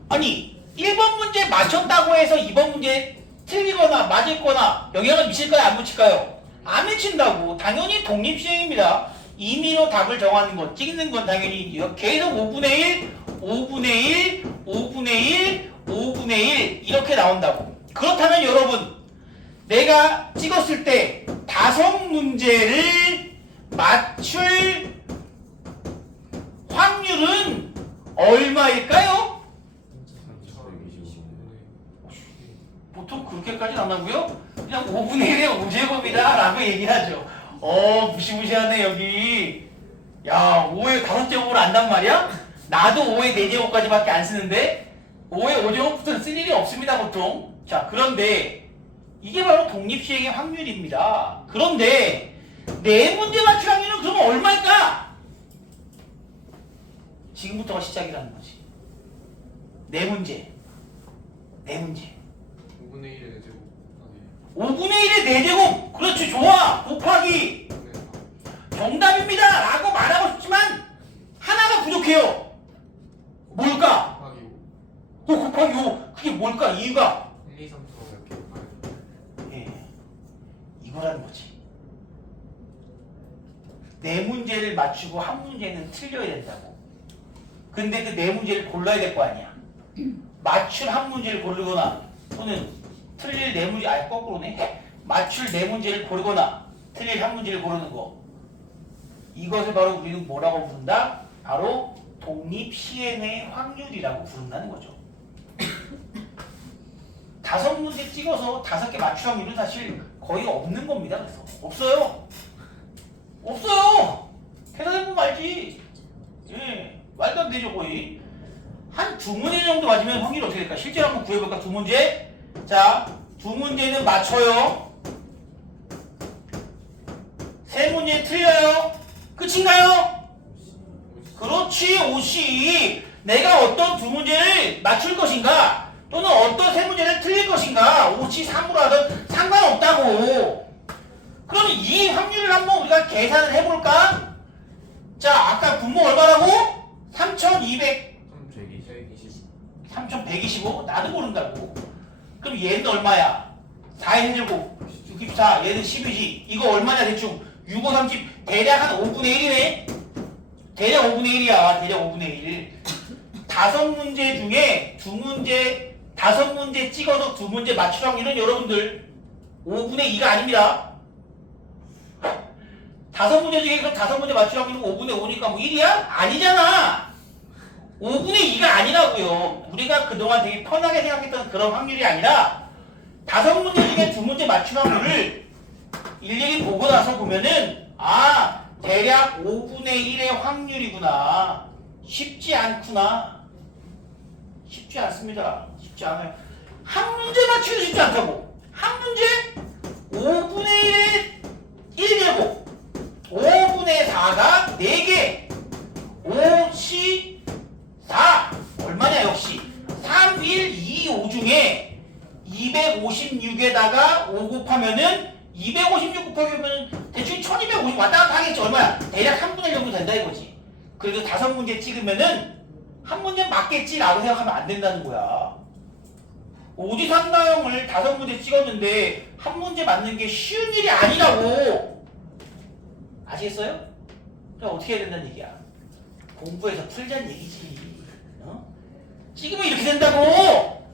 아니, 1번 문제 맞췄다고 해서 2번 문제 틀리거나 맞을거나 영향을 미칠까요? 안 미칠까요? 안 미친다고. 당연히 독립시행입니다. 임의로 답을 정하는 것, 찍는 건 당연히 계속 5분의 1, 5분의 1, 5분의 1, 5분의 1 이렇게 나온다고. 그렇다면 여러분, 내가 찍었을 때 5문제를 맞출 확률은 얼마일까요? 보통 그렇게까지는 안 하고요. 그냥 5분의 1의 5제곱이다 라고 얘기를 하죠. 무시무시하네 여기. 야, 5의 5제곱을 안단 말이야? 나도 5의 4제곱까지밖에 안 쓰는데 5의 5제곱부터는 쓸 일이 없습니다 보통. 자, 그런데 이게 바로 독립시행의 확률입니다. 그런데 4문제 맞출 확률은 그러면 얼마일까? 지금부터가 시작이라는 거지. 4문제. 4문제. 5분의 1의 4제곱. 5분의 1의 4제곱. 그렇지, 좋아. 곱하기. 정답입니다. 라고 말하고 싶지만 하나가 부족해요. 뭘까? 곱하기 5. 그게 뭘까? 이유가? 1, 2, 3, 4 이렇게. 예, 이거라는 거지. 4문제를 맞추고 1문제는 틀려야 된다고. 근데 그 4문제를 골라야 될 거 아니야. 맞출 1문제를 고르거나 또는 틀릴 4문제, 거꾸로네. 맞출 4문제를 고르거나 틀릴 1문제를 고르는 거. 이것을 바로 우리는 뭐라고 부른다? 바로 독립시행의 확률이라고 부른다는 거죠. 5문제 찍어서 5개 맞출 확률은 사실 거의 없는 겁니다. 그래서 없어요. 없어요. 계산해보면 알지. 예, 말도 안 되죠 거의. 한 2문제 정도 맞으면 확률이 어떻게 될까? 실제로 한번 구해볼까? 2문제. 자, 2문제는 맞춰요. 3문제는 틀려요. 끝인가요? 그렇지, 50. 내가 어떤 2문제를 맞출 것인가 또는 어떤 3문제를 틀릴 것인가 50, 3으로 하든 상관없다고. 그럼 이 확률을 한번 우리가 계산을 해볼까? 자, 아까 분모 얼마라고? 3200 3125? 나도 모른다고. 그럼 얘는 얼마야? 4의 세제곱 64. 얘는 10이지. 이거 얼마냐 대충? 6, 5, 30. 대략 한 5분의 1이네. 대략 5분의 1이야. 대략 5분의 1. 5문제 중에 2문제, 5문제 찍어서 2문제 맞출 확률은 여러분들 5분의 2가 아닙니다. 5문제 중에 그럼 5문제 맞출 확률은 5분의 5니까 뭐 1이야? 아니잖아. 5분의 2가 아니라고요. 우리가 그동안 되게 편하게 생각했던 그런 확률이 아니라 5문제 중에 2문제 맞출 확률을 일일이 보고 나서 보면은 아, 대략 5분의 1의 확률이구나. 쉽지 않구나. 쉽지 않습니다. 쉽지 않아요. 한 문제 맞추기 쉽지 않다고. 한 문제 5분의 1의 1제곱 5분의 4가 4개 5, 4 얼마냐 역시 3, 1, 2, 5 중에 256에다가 5 곱하면은 256 곱하면 대충 1250 왔다 갔다 하겠지. 얼마야? 대략 3분의 1 정도 된다 이거지. 그래도 5문제 찍으면은 한 문제 맞겠지라고 생각하면 안 된다는 거야. 오지산다형을 5문제 찍었는데 한 문제 맞는 게 쉬운 일이 아니라고. 아시겠어요? 그럼 어떻게 해야 된다는 얘기야? 공부해서 풀자는 얘기지. 어? 찍으면 이렇게 된다고.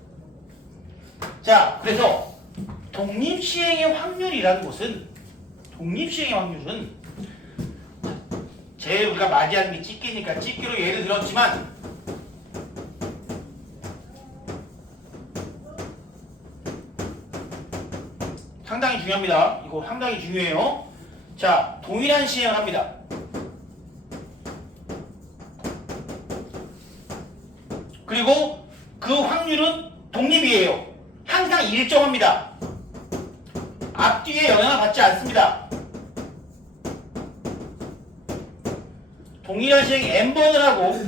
자, 그래서 독립시행의 확률이라는 것은 독립시행의 확률은 제일 우리가 맞이하는 게 찍기니까 찍기로 예를 들었지만 상당히 중요합니다. 이거 상당히 중요해요. 자, 동일한 시행을 합니다. 그리고 그 확률은 독립이에요. 항상 일정합니다. 앞뒤에 영향을 받지 않습니다. 동일한 시행 n번을 하고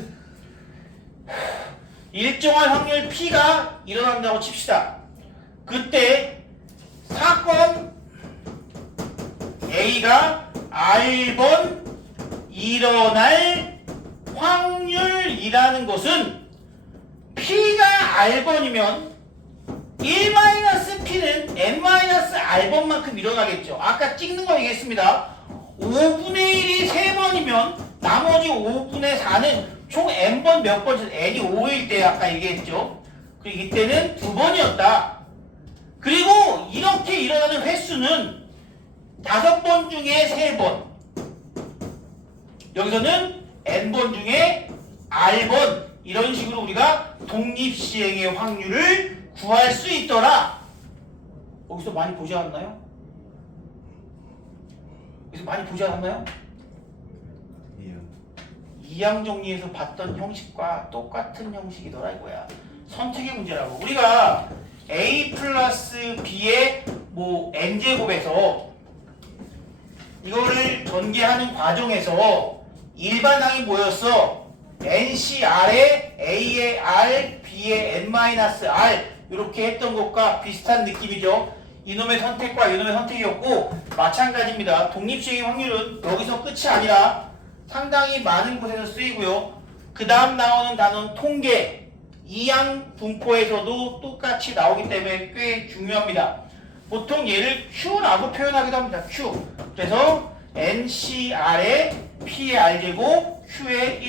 일정한 확률 P가 일어난다고 칩시다. 그때 사건 A가 R번 일어날 확률이라는 것은 P가 R번이면 1-P는 n-R번만큼 일어나겠죠. 아까 찍는 거 얘기했습니다. 5분의 1이 3번이면 나머지 5분의 4는 총 n번 몇 번째 n이 5일 때 아까 얘기했죠. 그리고 이때는 2번이었다. 그리고 이렇게 일어나는 횟수는 5번 중에 3번. 여기서는 n번 중에 r번. 이런 식으로 우리가 독립시행의 확률을 구할 수 있더라. 여기서 많이 보지 않았나요? 여기서 많이 보지 않았나요? 이항 정리에서 봤던 형식과 똑같은 형식이더라 이거야. 선택의 문제라고. 우리가 a 플러스 b의 뭐 n제곱에서 이거를 전개하는 과정에서 일반항이 뭐였어? NCR에 A의 R, B의 N-R 이렇게 했던 것과 비슷한 느낌이죠. 이놈의 선택과 이놈의 선택이었고 마찬가지입니다. 독립시행의 확률은 여기서 끝이 아니라 상당히 많은 곳에서 쓰이고요. 그 다음 나오는 단어는 통계, 이항 분포에서도 똑같이 나오기 때문에 꽤 중요합니다. 보통 얘를 Q라고 표현하기도 합니다. Q. 그래서 NCR의 P의 R제곱, Q의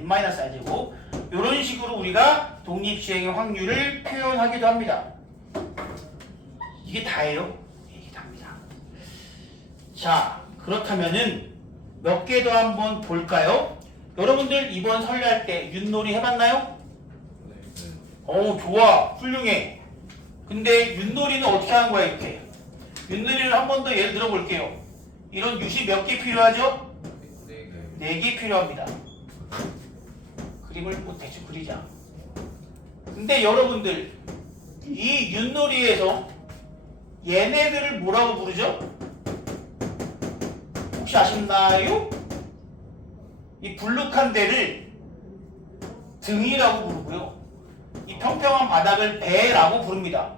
1-N-R제곱 이런 식으로 우리가 독립시행의 확률을 표현하기도 합니다. 이게 다예요? 이게 답니다. 자, 그렇다면은 몇 개 더 한번 볼까요? 여러분들 이번 설날 때 윷놀이 해봤나요? 오, 좋아. 훌륭해. 근데 윷놀이는 어떻게 하는 거야, 이렇게? 윷놀이를 한 번 더 예를 들어 볼게요. 이런 윷이 몇 개 필요하죠? 4개 필요합니다. 그림을 뭐 대충 그리자. 근데 여러분들 이 윷놀이에서 얘네들을 뭐라고 부르죠? 혹시 아시나요? 이 불룩한 데를 등이라고 부르고요. 이 평평한 바닥을 배라고 부릅니다.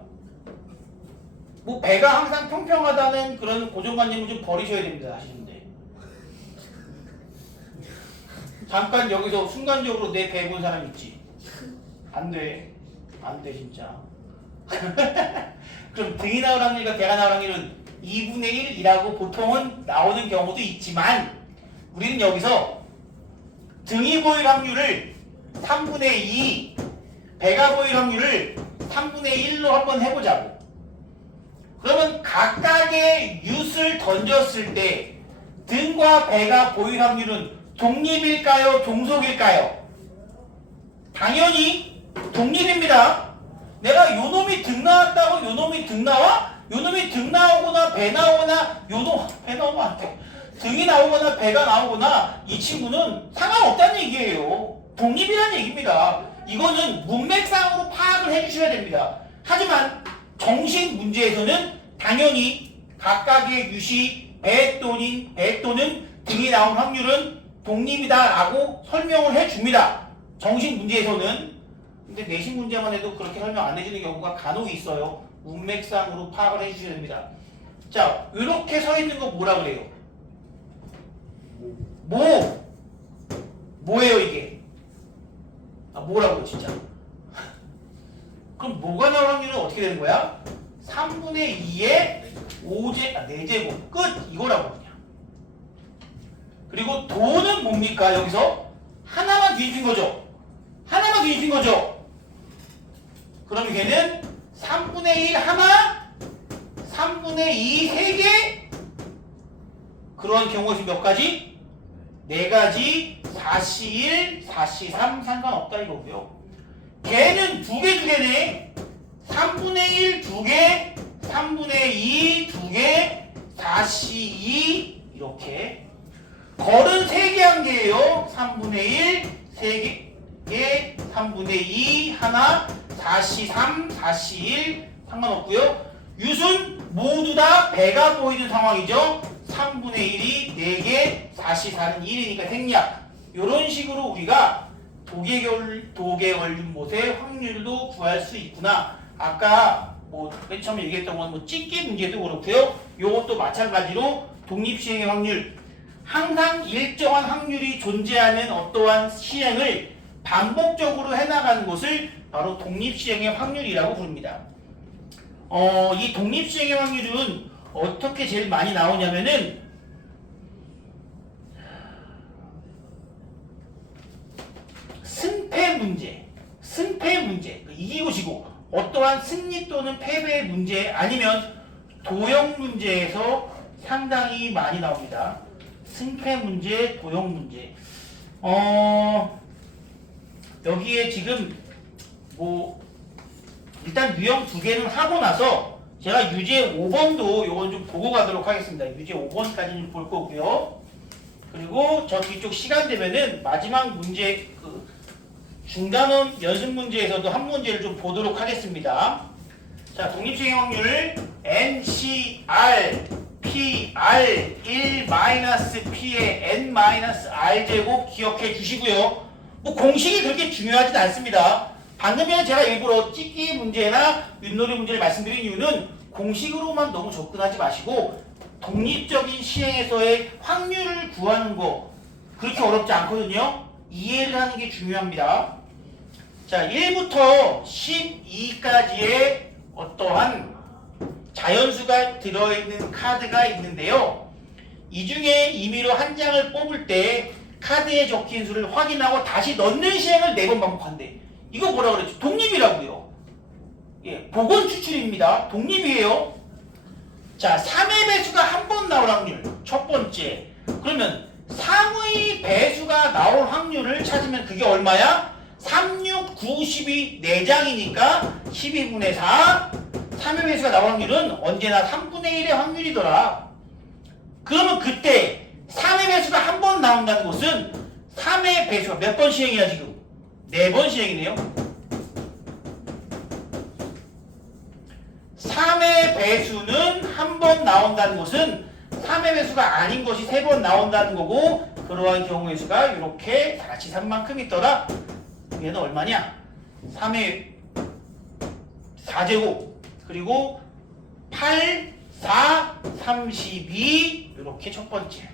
뭐 배가 항상 평평하다는 그런 고정관념을 좀 버리셔야 됩니다. 하시는데 잠깐 여기서 순간적으로 내 배 본 사람 있지? 안 돼. 안 돼 진짜. 그럼 등이 나올 확률과 배가 나올 확률은 2분의 1이라고 보통은 나오는 경우도 있지만 우리는 여기서 등이 보일 확률을 3분의 2, 배가 보일 확률을 3분의 1로 한번 해보자고. 그러면 각각의 윷을 던졌을 때 등과 배가 보일 확률은 독립일까요? 종속일까요? 당연히 독립입니다. 내가 요놈이 등 나왔다고 요놈이 등 나와? 요놈이 등 나오고 나오거나 배 나오거나 배 나오면 안 돼. 등이 나오거나 배가 나오거나 이 친구는 상관없다는 얘기예요. 독립이라는 얘기입니다. 이거는 문맥상으로 파악을 해주셔야 됩니다. 하지만 정식 문제에서는 당연히 각각의 유시, 배 또는 등이 나온 확률은 독립이다라고 설명을 해줍니다. 정식 문제에서는. 근데 내신 문제만 해도 그렇게 설명 안 해주는 경우가 간혹 있어요. 문맥상으로 파악을 해주셔야 됩니다. 자, 이렇게 서 있는 거 뭐라 그래요? 뭐예요 이게? 뭐라고 진짜? 그럼 뭐가 나올 확률은 어떻게 되는 거야? 3분의 2의 4제곱 끝! 이거라고 그냥. 그리고 도는 뭡니까? 여기서 하나만 뒤집힌 거죠? 하나만 뒤집힌 거죠? 그럼 걔는 3분의 1 하나, 3분의 2 3개, 그런 경우가 지금 몇 가지? 4가지, 4시 1, 4시 3 상관없다 이거고요. 걔는 2개네. 3분의 1 2개, 3분의 2 2개, 4시 2 이렇게. 걸은 3개 한 개예요. 3분의 1 3개, 3분의 2 하나, 4시 3, 4시 1 상관없고요. 유순 모두 다 배가 보이는 상황이죠. 3분의 1이 4개, 4시 4는 1이니까 생략. 이런 식으로 우리가 도개걸림못의 확률도 구할 수 있구나. 아까 맨 처음에 얘기했던 건 찍기 문제도 그렇고요. 요것도 마찬가지로 독립시행의 확률. 항상 일정한 확률이 존재하는 어떠한 시행을 반복적으로 해나가는 것을 바로 독립시행의 확률이라고 부릅니다. 이 독립시행의 확률은 어떻게 제일 많이 나오냐면은 승패 문제, 이기고 지고 어떠한 승리 또는 패배의 문제 아니면 도형 문제에서 상당히 많이 나옵니다. 승패 문제, 도형 문제. 여기에 지금 일단 유형 2개는 하고 나서 제가 유제 5번도 요건 좀 보고 가도록 하겠습니다. 유제 5번까지는 볼 거고요. 그리고 저 뒤쪽 시간 되면은 마지막 문제 중단원 연습 문제에서도 한 문제를 좀 보도록 하겠습니다. 자, 독립시행 확률 NCR PR 1-P의 N-R 제곱 기억해 주시고요. 공식이 그렇게 중요하진 않습니다. 방금 전에 제가 일부러 찍기 문제나 윷놀이 문제를 말씀드린 이유는 공식으로만 너무 접근하지 마시고 독립적인 시행에서의 확률을 구하는 거 그렇게 어렵지 않거든요. 이해를 하는 게 중요합니다. 자, 1부터 12까지의 어떠한 자연수가 들어있는 카드가 있는데요. 이 중에 임의로 한 장을 뽑을 때 카드에 적힌 수를 확인하고 다시 넣는 시행을 4번 반복한대. 이거 뭐라 그랬죠? 독립이라고요. 예, 복원 추출입니다. 독립이에요. 자, 3의 배수가 한 번 나올 확률. 첫 번째. 그러면 3의 배수가 나올 확률을 찾으면 그게 얼마야? 3, 6, 9, 12, 4장이니까 12분의 4. 3의 배수가 나올 확률은 언제나 3분의 1의 확률이더라. 그러면 그때 3의 배수가 한 번 나온다는 것은 3의 배수가 몇 번 시행이야 지금? 4번 시행이네요. 3의 배수는 한 번 나온다는 것은 3의 배수가 아닌 것이 3번 나온다는 거고, 그러한 경우의 수가 이렇게 4치 3만큼 있더라. 얘는 얼마냐? 3의 4제곱 그리고 8, 4, 32 이렇게 첫 번째.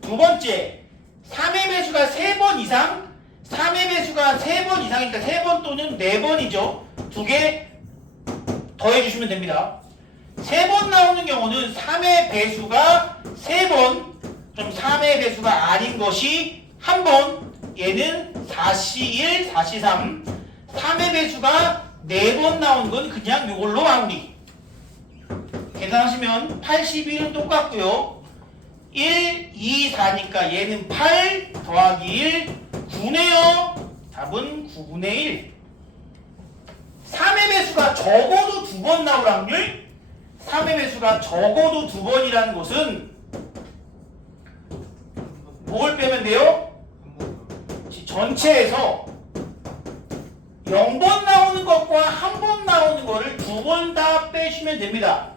두 번째, 3의 배수가 3번 이상, 3의 배수가 3번 이상이니까 3번 또는 4번이죠. 2개 더해주시면 됩니다. 3번 나오는 경우는 3의 배수가 3번, 그럼 3의 배수가 아닌 것이 1번, 얘는 4시 1, 4시 3, 3의 배수가 4번 나온 건 그냥 이걸로 마무리. 계산하시면 81은 똑같고요. 1, 2, 4니까 얘는 8 더하기 1, 9네요. 답은 9분의 1. 3의 배수가 적어도 2번 나올 확률, 3 3의 배수가 적어도 2번이라는 것은 뭘 빼면 돼요? 전체에서 0번 나오는 것과 1번 나오는 거를 2번 다 빼시면 됩니다.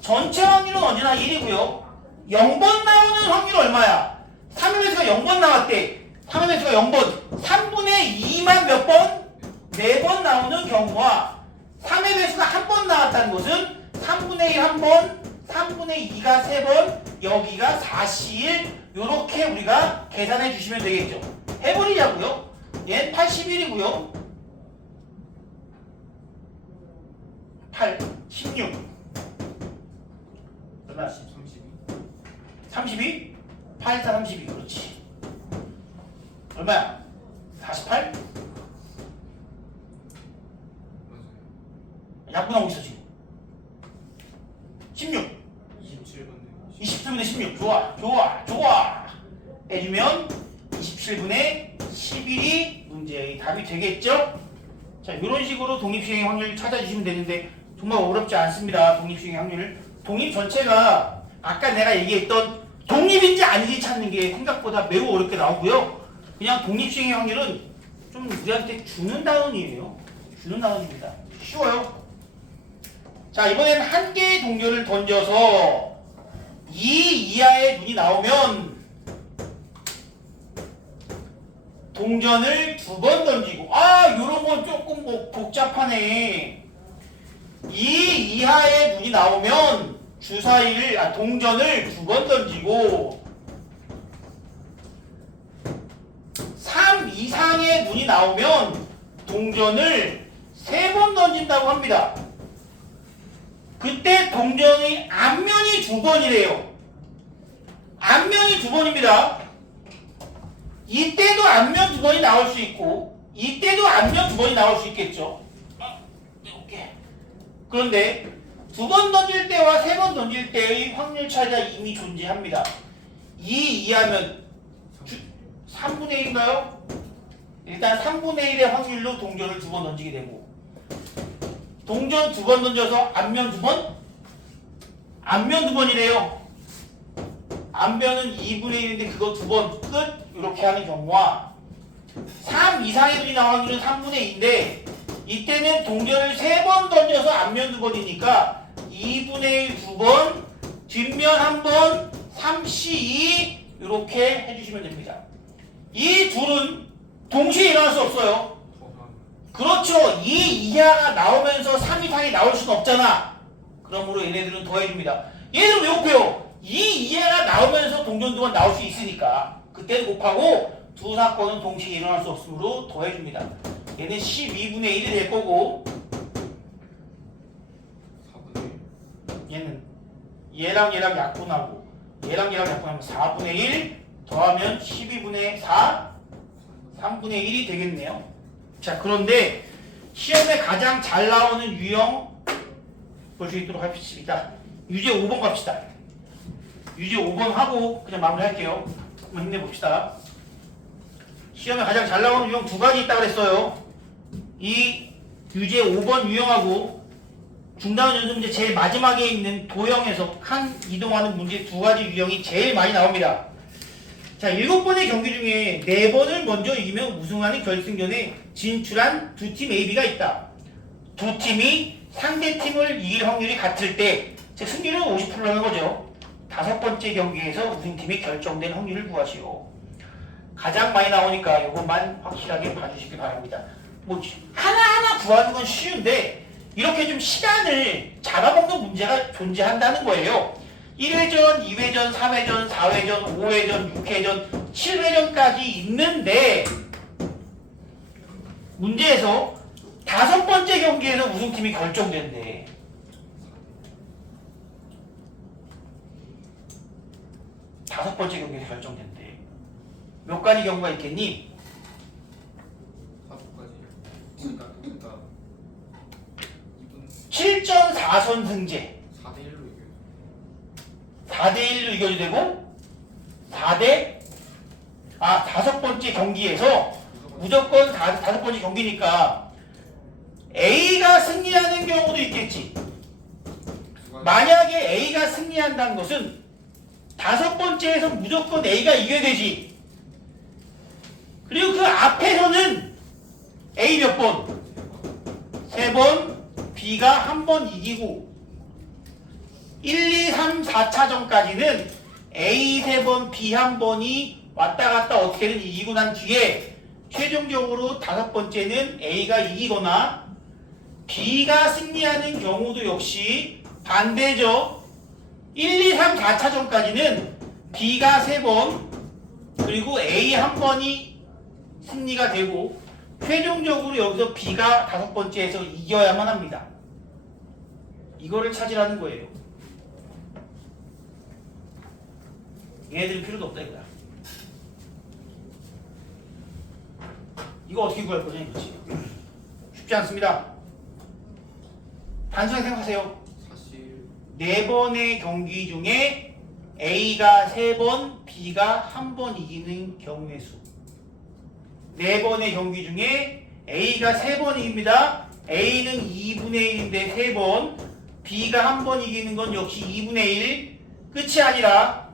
전체 확률은 언제나 1이고요. 0번 나오는 확률은 얼마야? 3의 배수가 0번 나왔대. 3의 배수가 0번. 3분의 2만 몇 번? 4번 나오는 경우와 3의 배수가 1번 나왔다는 것은 3분의 1 1번, 3분의 2가 3번, 여기가 4C1 이렇게 우리가 계산해 주시면 되겠죠. 해버리자고요. 얘는 81이고요. 8, 16 얼마? 32? 8, 4, 32 그렇지. 얼마야? 48? 약분하고 있어 지금. 16 27분의 16 좋아 좋아 좋아 빼주면 27분의 11이 문제의 답이 되겠죠? 자 이런 식으로 독립시행의 확률을 찾아주시면 되는데 정말 어렵지 않습니다. 독립시행의 확률 독립 전체가 아까 내가 얘기했던 독립인지 아닌지 찾는 게 생각보다 매우 어렵게 나오고요. 그냥 독립시행의 확률은 좀 우리한테 주는 단원이에요. 주는 단원입니다. 쉬워요. 자 이번엔 한 개의 동전을 던져서 2 이하의 눈이 나오면 동전을 2번 던지고 요런 건 조금 뭐 복잡하네. 2 이하의 눈이 나오면 주사위를 동전을 2번 던지고 3 이상의 눈이 나오면 동전을 3번 던진다고 합니다. 그때 동전의 앞면이 2번이래요. 앞면이 2번입니다. 이때도 앞면 2번이 나올 수 있고 이때도 앞면 2번이 나올 수 있겠죠. 이렇게. 그런데 2번 던질 때와 3번 던질 때의 확률 차이가 이미 존재합니다. 2 이하면 3분의 1인가요? 일단 3분의 1의 확률로 동전을 2번 던지게 되고 동전 2번 던져서 앞면 2번? 앞면 2번이래요. 앞면은 2분의 1인데 그거 2번 끝? 이렇게 하는 경우와 3 이상의 눈이 나올 확률은 3분의 2인데 이때는 동전을 3번 던져서 앞면 2번이니까 2분의 1 2번, 뒷면 1번, 3C2 이렇게 해주시면 됩니다. 이 둘은 동시에 일어날 수 없어요. 그렇죠. 2 이하가 나오면서 3 이상이 나올 수는 없잖아. 그러므로 얘네들은 더해줍니다. 얘는 왜 곱해요? 2 이하가 나오면서 동전 2번 나올 수 있으니까 그때는 곱하고 두 사건은 동시에 일어날 수 없으므로 더해줍니다. 얘는 12분의 1이 될 거고 얘는 얘랑 약분하고 얘랑 약분하면 4분의 1 더하면 12분의 4 3분의 1이 되겠네요. 자 그런데 시험에 가장 잘 나오는 유형 볼 수 있도록 합시다. 유제 5번 갑시다. 유제 5번 하고 그냥 마무리할게요. 한번 힘내봅시다. 시험에 가장 잘 나오는 유형 2가지 있다고 그랬어요. 이 유제 5번 유형하고 중단원 연습 문제 제일 마지막에 있는 도형에서 칸 이동하는 문제 2가지 유형이 제일 많이 나옵니다. 자, 7번의 경기 중에 4번을 먼저 이기면 우승하는 결승전에 진출한 두 팀 AB가 있다. 두 팀이 상대 팀을 이길 확률이 같을 때, 즉 승률은 50%라는 거죠. 5번째 경기에서 우승팀이 결정된 확률을 구하시오. 가장 많이 나오니까 이것만 확실하게 봐주시기 바랍니다. 뭐 하나하나 구하는 건 쉬운데 이렇게 좀 시간을 잡아먹는 문제가 존재한다는 거예요. 1회전, 2회전, 3회전, 4회전, 5회전, 6회전, 7회전까지 있는데 문제에서 5번째 경기에서 우승팀이 결정된대. 다섯 번째 경기에서 결정된대. 몇 가지 경우가 있겠니? 5가지. 그러니까 7전 4선승제. 4대1로 이겨요. 4대1로 이겨도 되고 5번째 경기에서 무조건 5번째 경기니까 A가 승리하는 경우도 있겠지. 만약에 A가 승리한다는 것은 다섯 번째에서 무조건 A가 이겨야 되지. 그리고 그 앞에서는 A 몇 번? 3번, B가 한 번 이기고 1, 2, 3, 4차전까지는 A 3번, B 한 번이 왔다 갔다 어떻게든 이기고 난 뒤에 최종적으로 다섯 번째는 A가 이기거나 B가 승리하는 경우도 역시 반대죠. 1, 2, 3, 4차전까지는 B가 3번 그리고 A 한 번이 승리가 되고 최종적으로 여기서 B가 다섯 번째에서 이겨야만 합니다. 이거를 찾으라는 거예요. 얘네들이 필요도 없다 이거야. 이거 어떻게 구할 거냐 이거지. 쉽지 않습니다. 단순하게 생각하세요. 사실 4번의 경기 중에 A가 3번, B가 한 번 이기는 경우의 수. 4번의 경기 중에 A가 3번 이깁니다. A는 2분의 1인데 3번, B가 한 번 이기는 건 역시 2분의 1. 끝이 아니라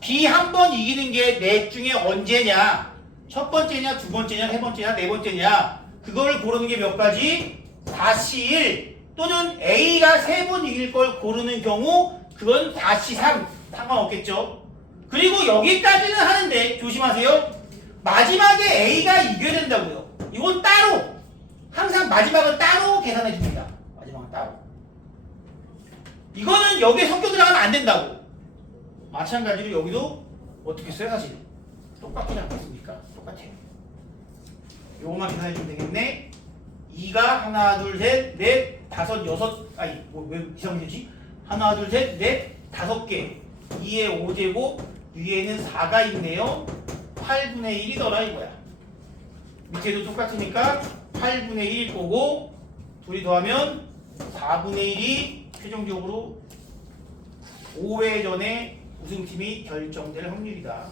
B 한 번 이기는 게 넷 중에 언제냐? 첫 번째냐, 두 번째냐, 세 번째냐, 네 번째냐? 그거를 고르는 게 몇 가지? 4C1 또는 A가 3번 이길 걸 고르는 경우 그건 4C3 상관없겠죠. 그리고 여기까지는 하는데 조심하세요. 마지막에 A가 이겨야 된다고요. 이건 따로 항상 마지막은 따로 계산해 줍니다. 마지막은 따로. 이거는 여기에 섞여 들어가면 안 된다고. 마찬가지로 여기도 어떻게 써요 사실? 똑같지 않겠습니까? 똑같아요. 요거만 계산해 주면 되겠네. 2가 하나 둘 셋 넷 다섯 여섯 아니 왜 이상이 되지? 하나 둘 셋 넷 다섯 개 2의 5제곱 위에는 4가 있네요. 8분의 1이더라 이거야. 밑에도 똑같으니까 8분의 1일 거고 둘이 더하면 4분의 1이 최종적으로 5회 전에 우승팀이 결정될 확률이다.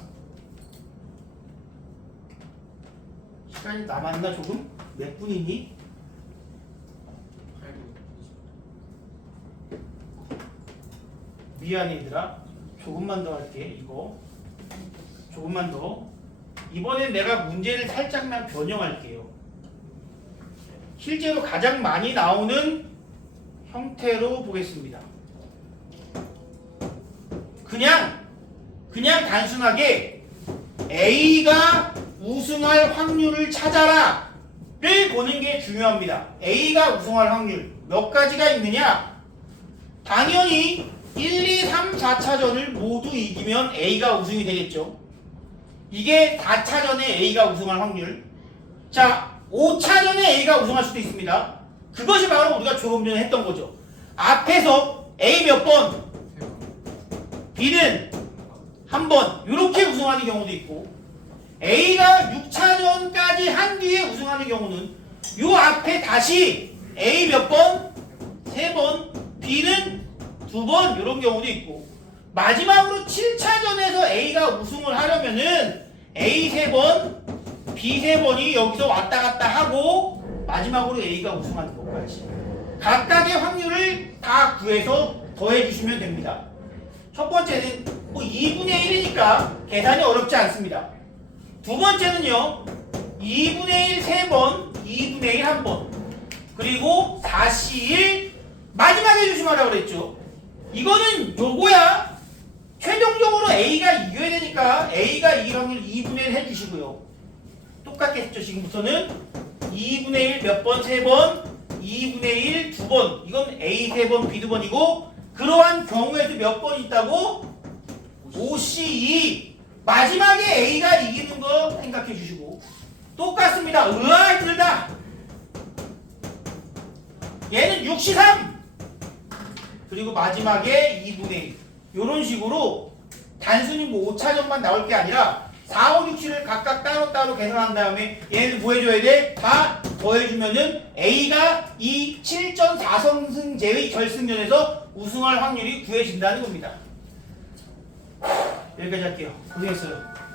시간이 남았나 조금? 몇 분이니? 8분 미안해 얘들아. 조금만 더 할게. 이거 조금만 더. 이번엔 내가 문제를 살짝만 변형할게요. 실제로 가장 많이 나오는 형태로 보겠습니다. 그냥 단순하게 A가 우승할 확률을 찾아라 를 보는 게 중요합니다. A가 우승할 확률 몇 가지가 있느냐? 당연히 1, 2, 3, 4차전을 모두 이기면 A가 우승이 되겠죠. 이게 4차전에 A가 우승할 확률. 자, 5차전에 A가 우승할 수도 있습니다. 그것이 바로 우리가 조금 전에 했던 거죠. 앞에서 A 몇 번, B는 한 번 이렇게 우승하는 경우도 있고 A가 6차전까지 한 뒤에 우승하는 경우는 요 앞에 다시 A 몇 번, 3번, B는 2번 이런 경우도 있고 마지막으로 7차전에서 A가 우승을 하려면은 A 3번, B 3번이 여기서 왔다 갔다 하고 마지막으로 A가 우승하는 것까지 각각의 확률을 다 구해서 더해 주시면 됩니다. 첫 번째는 뭐 2분의 1이니까 계산이 어렵지 않습니다. 두 번째는요 2분의 1 3번, 2분의 1 1번 그리고 4C1 마지막에 조심하라고 그랬죠. 이거는 요거야. 최종적으로 A가 이겨야 되니까 A가 이길 확률 2분의 1 해주시고요. 똑같게 했죠. 지금부터는 2분의 1 몇 번, 3번 2분의 1 2번 이건 A 3번, B 2번이고 그러한 경우에도 몇 번 있다고? 5C2 마지막에 A가 이기는 거 생각해 주시고 똑같습니다. 으아 힘들다. 얘는 6C3 그리고 마지막에 2분의 1 이런 식으로 단순히 뭐 5차전만 나올 게 아니라 4, 5, 6, 7을 각각 따로따로 계산한 다음에 얘는 뭐 해줘야 돼? 다 더해주면은 A가 이 7전 4선승제의 결승전에서 우승할 확률이 구해진다는 겁니다. 여기까지 할게요. 고생했어요.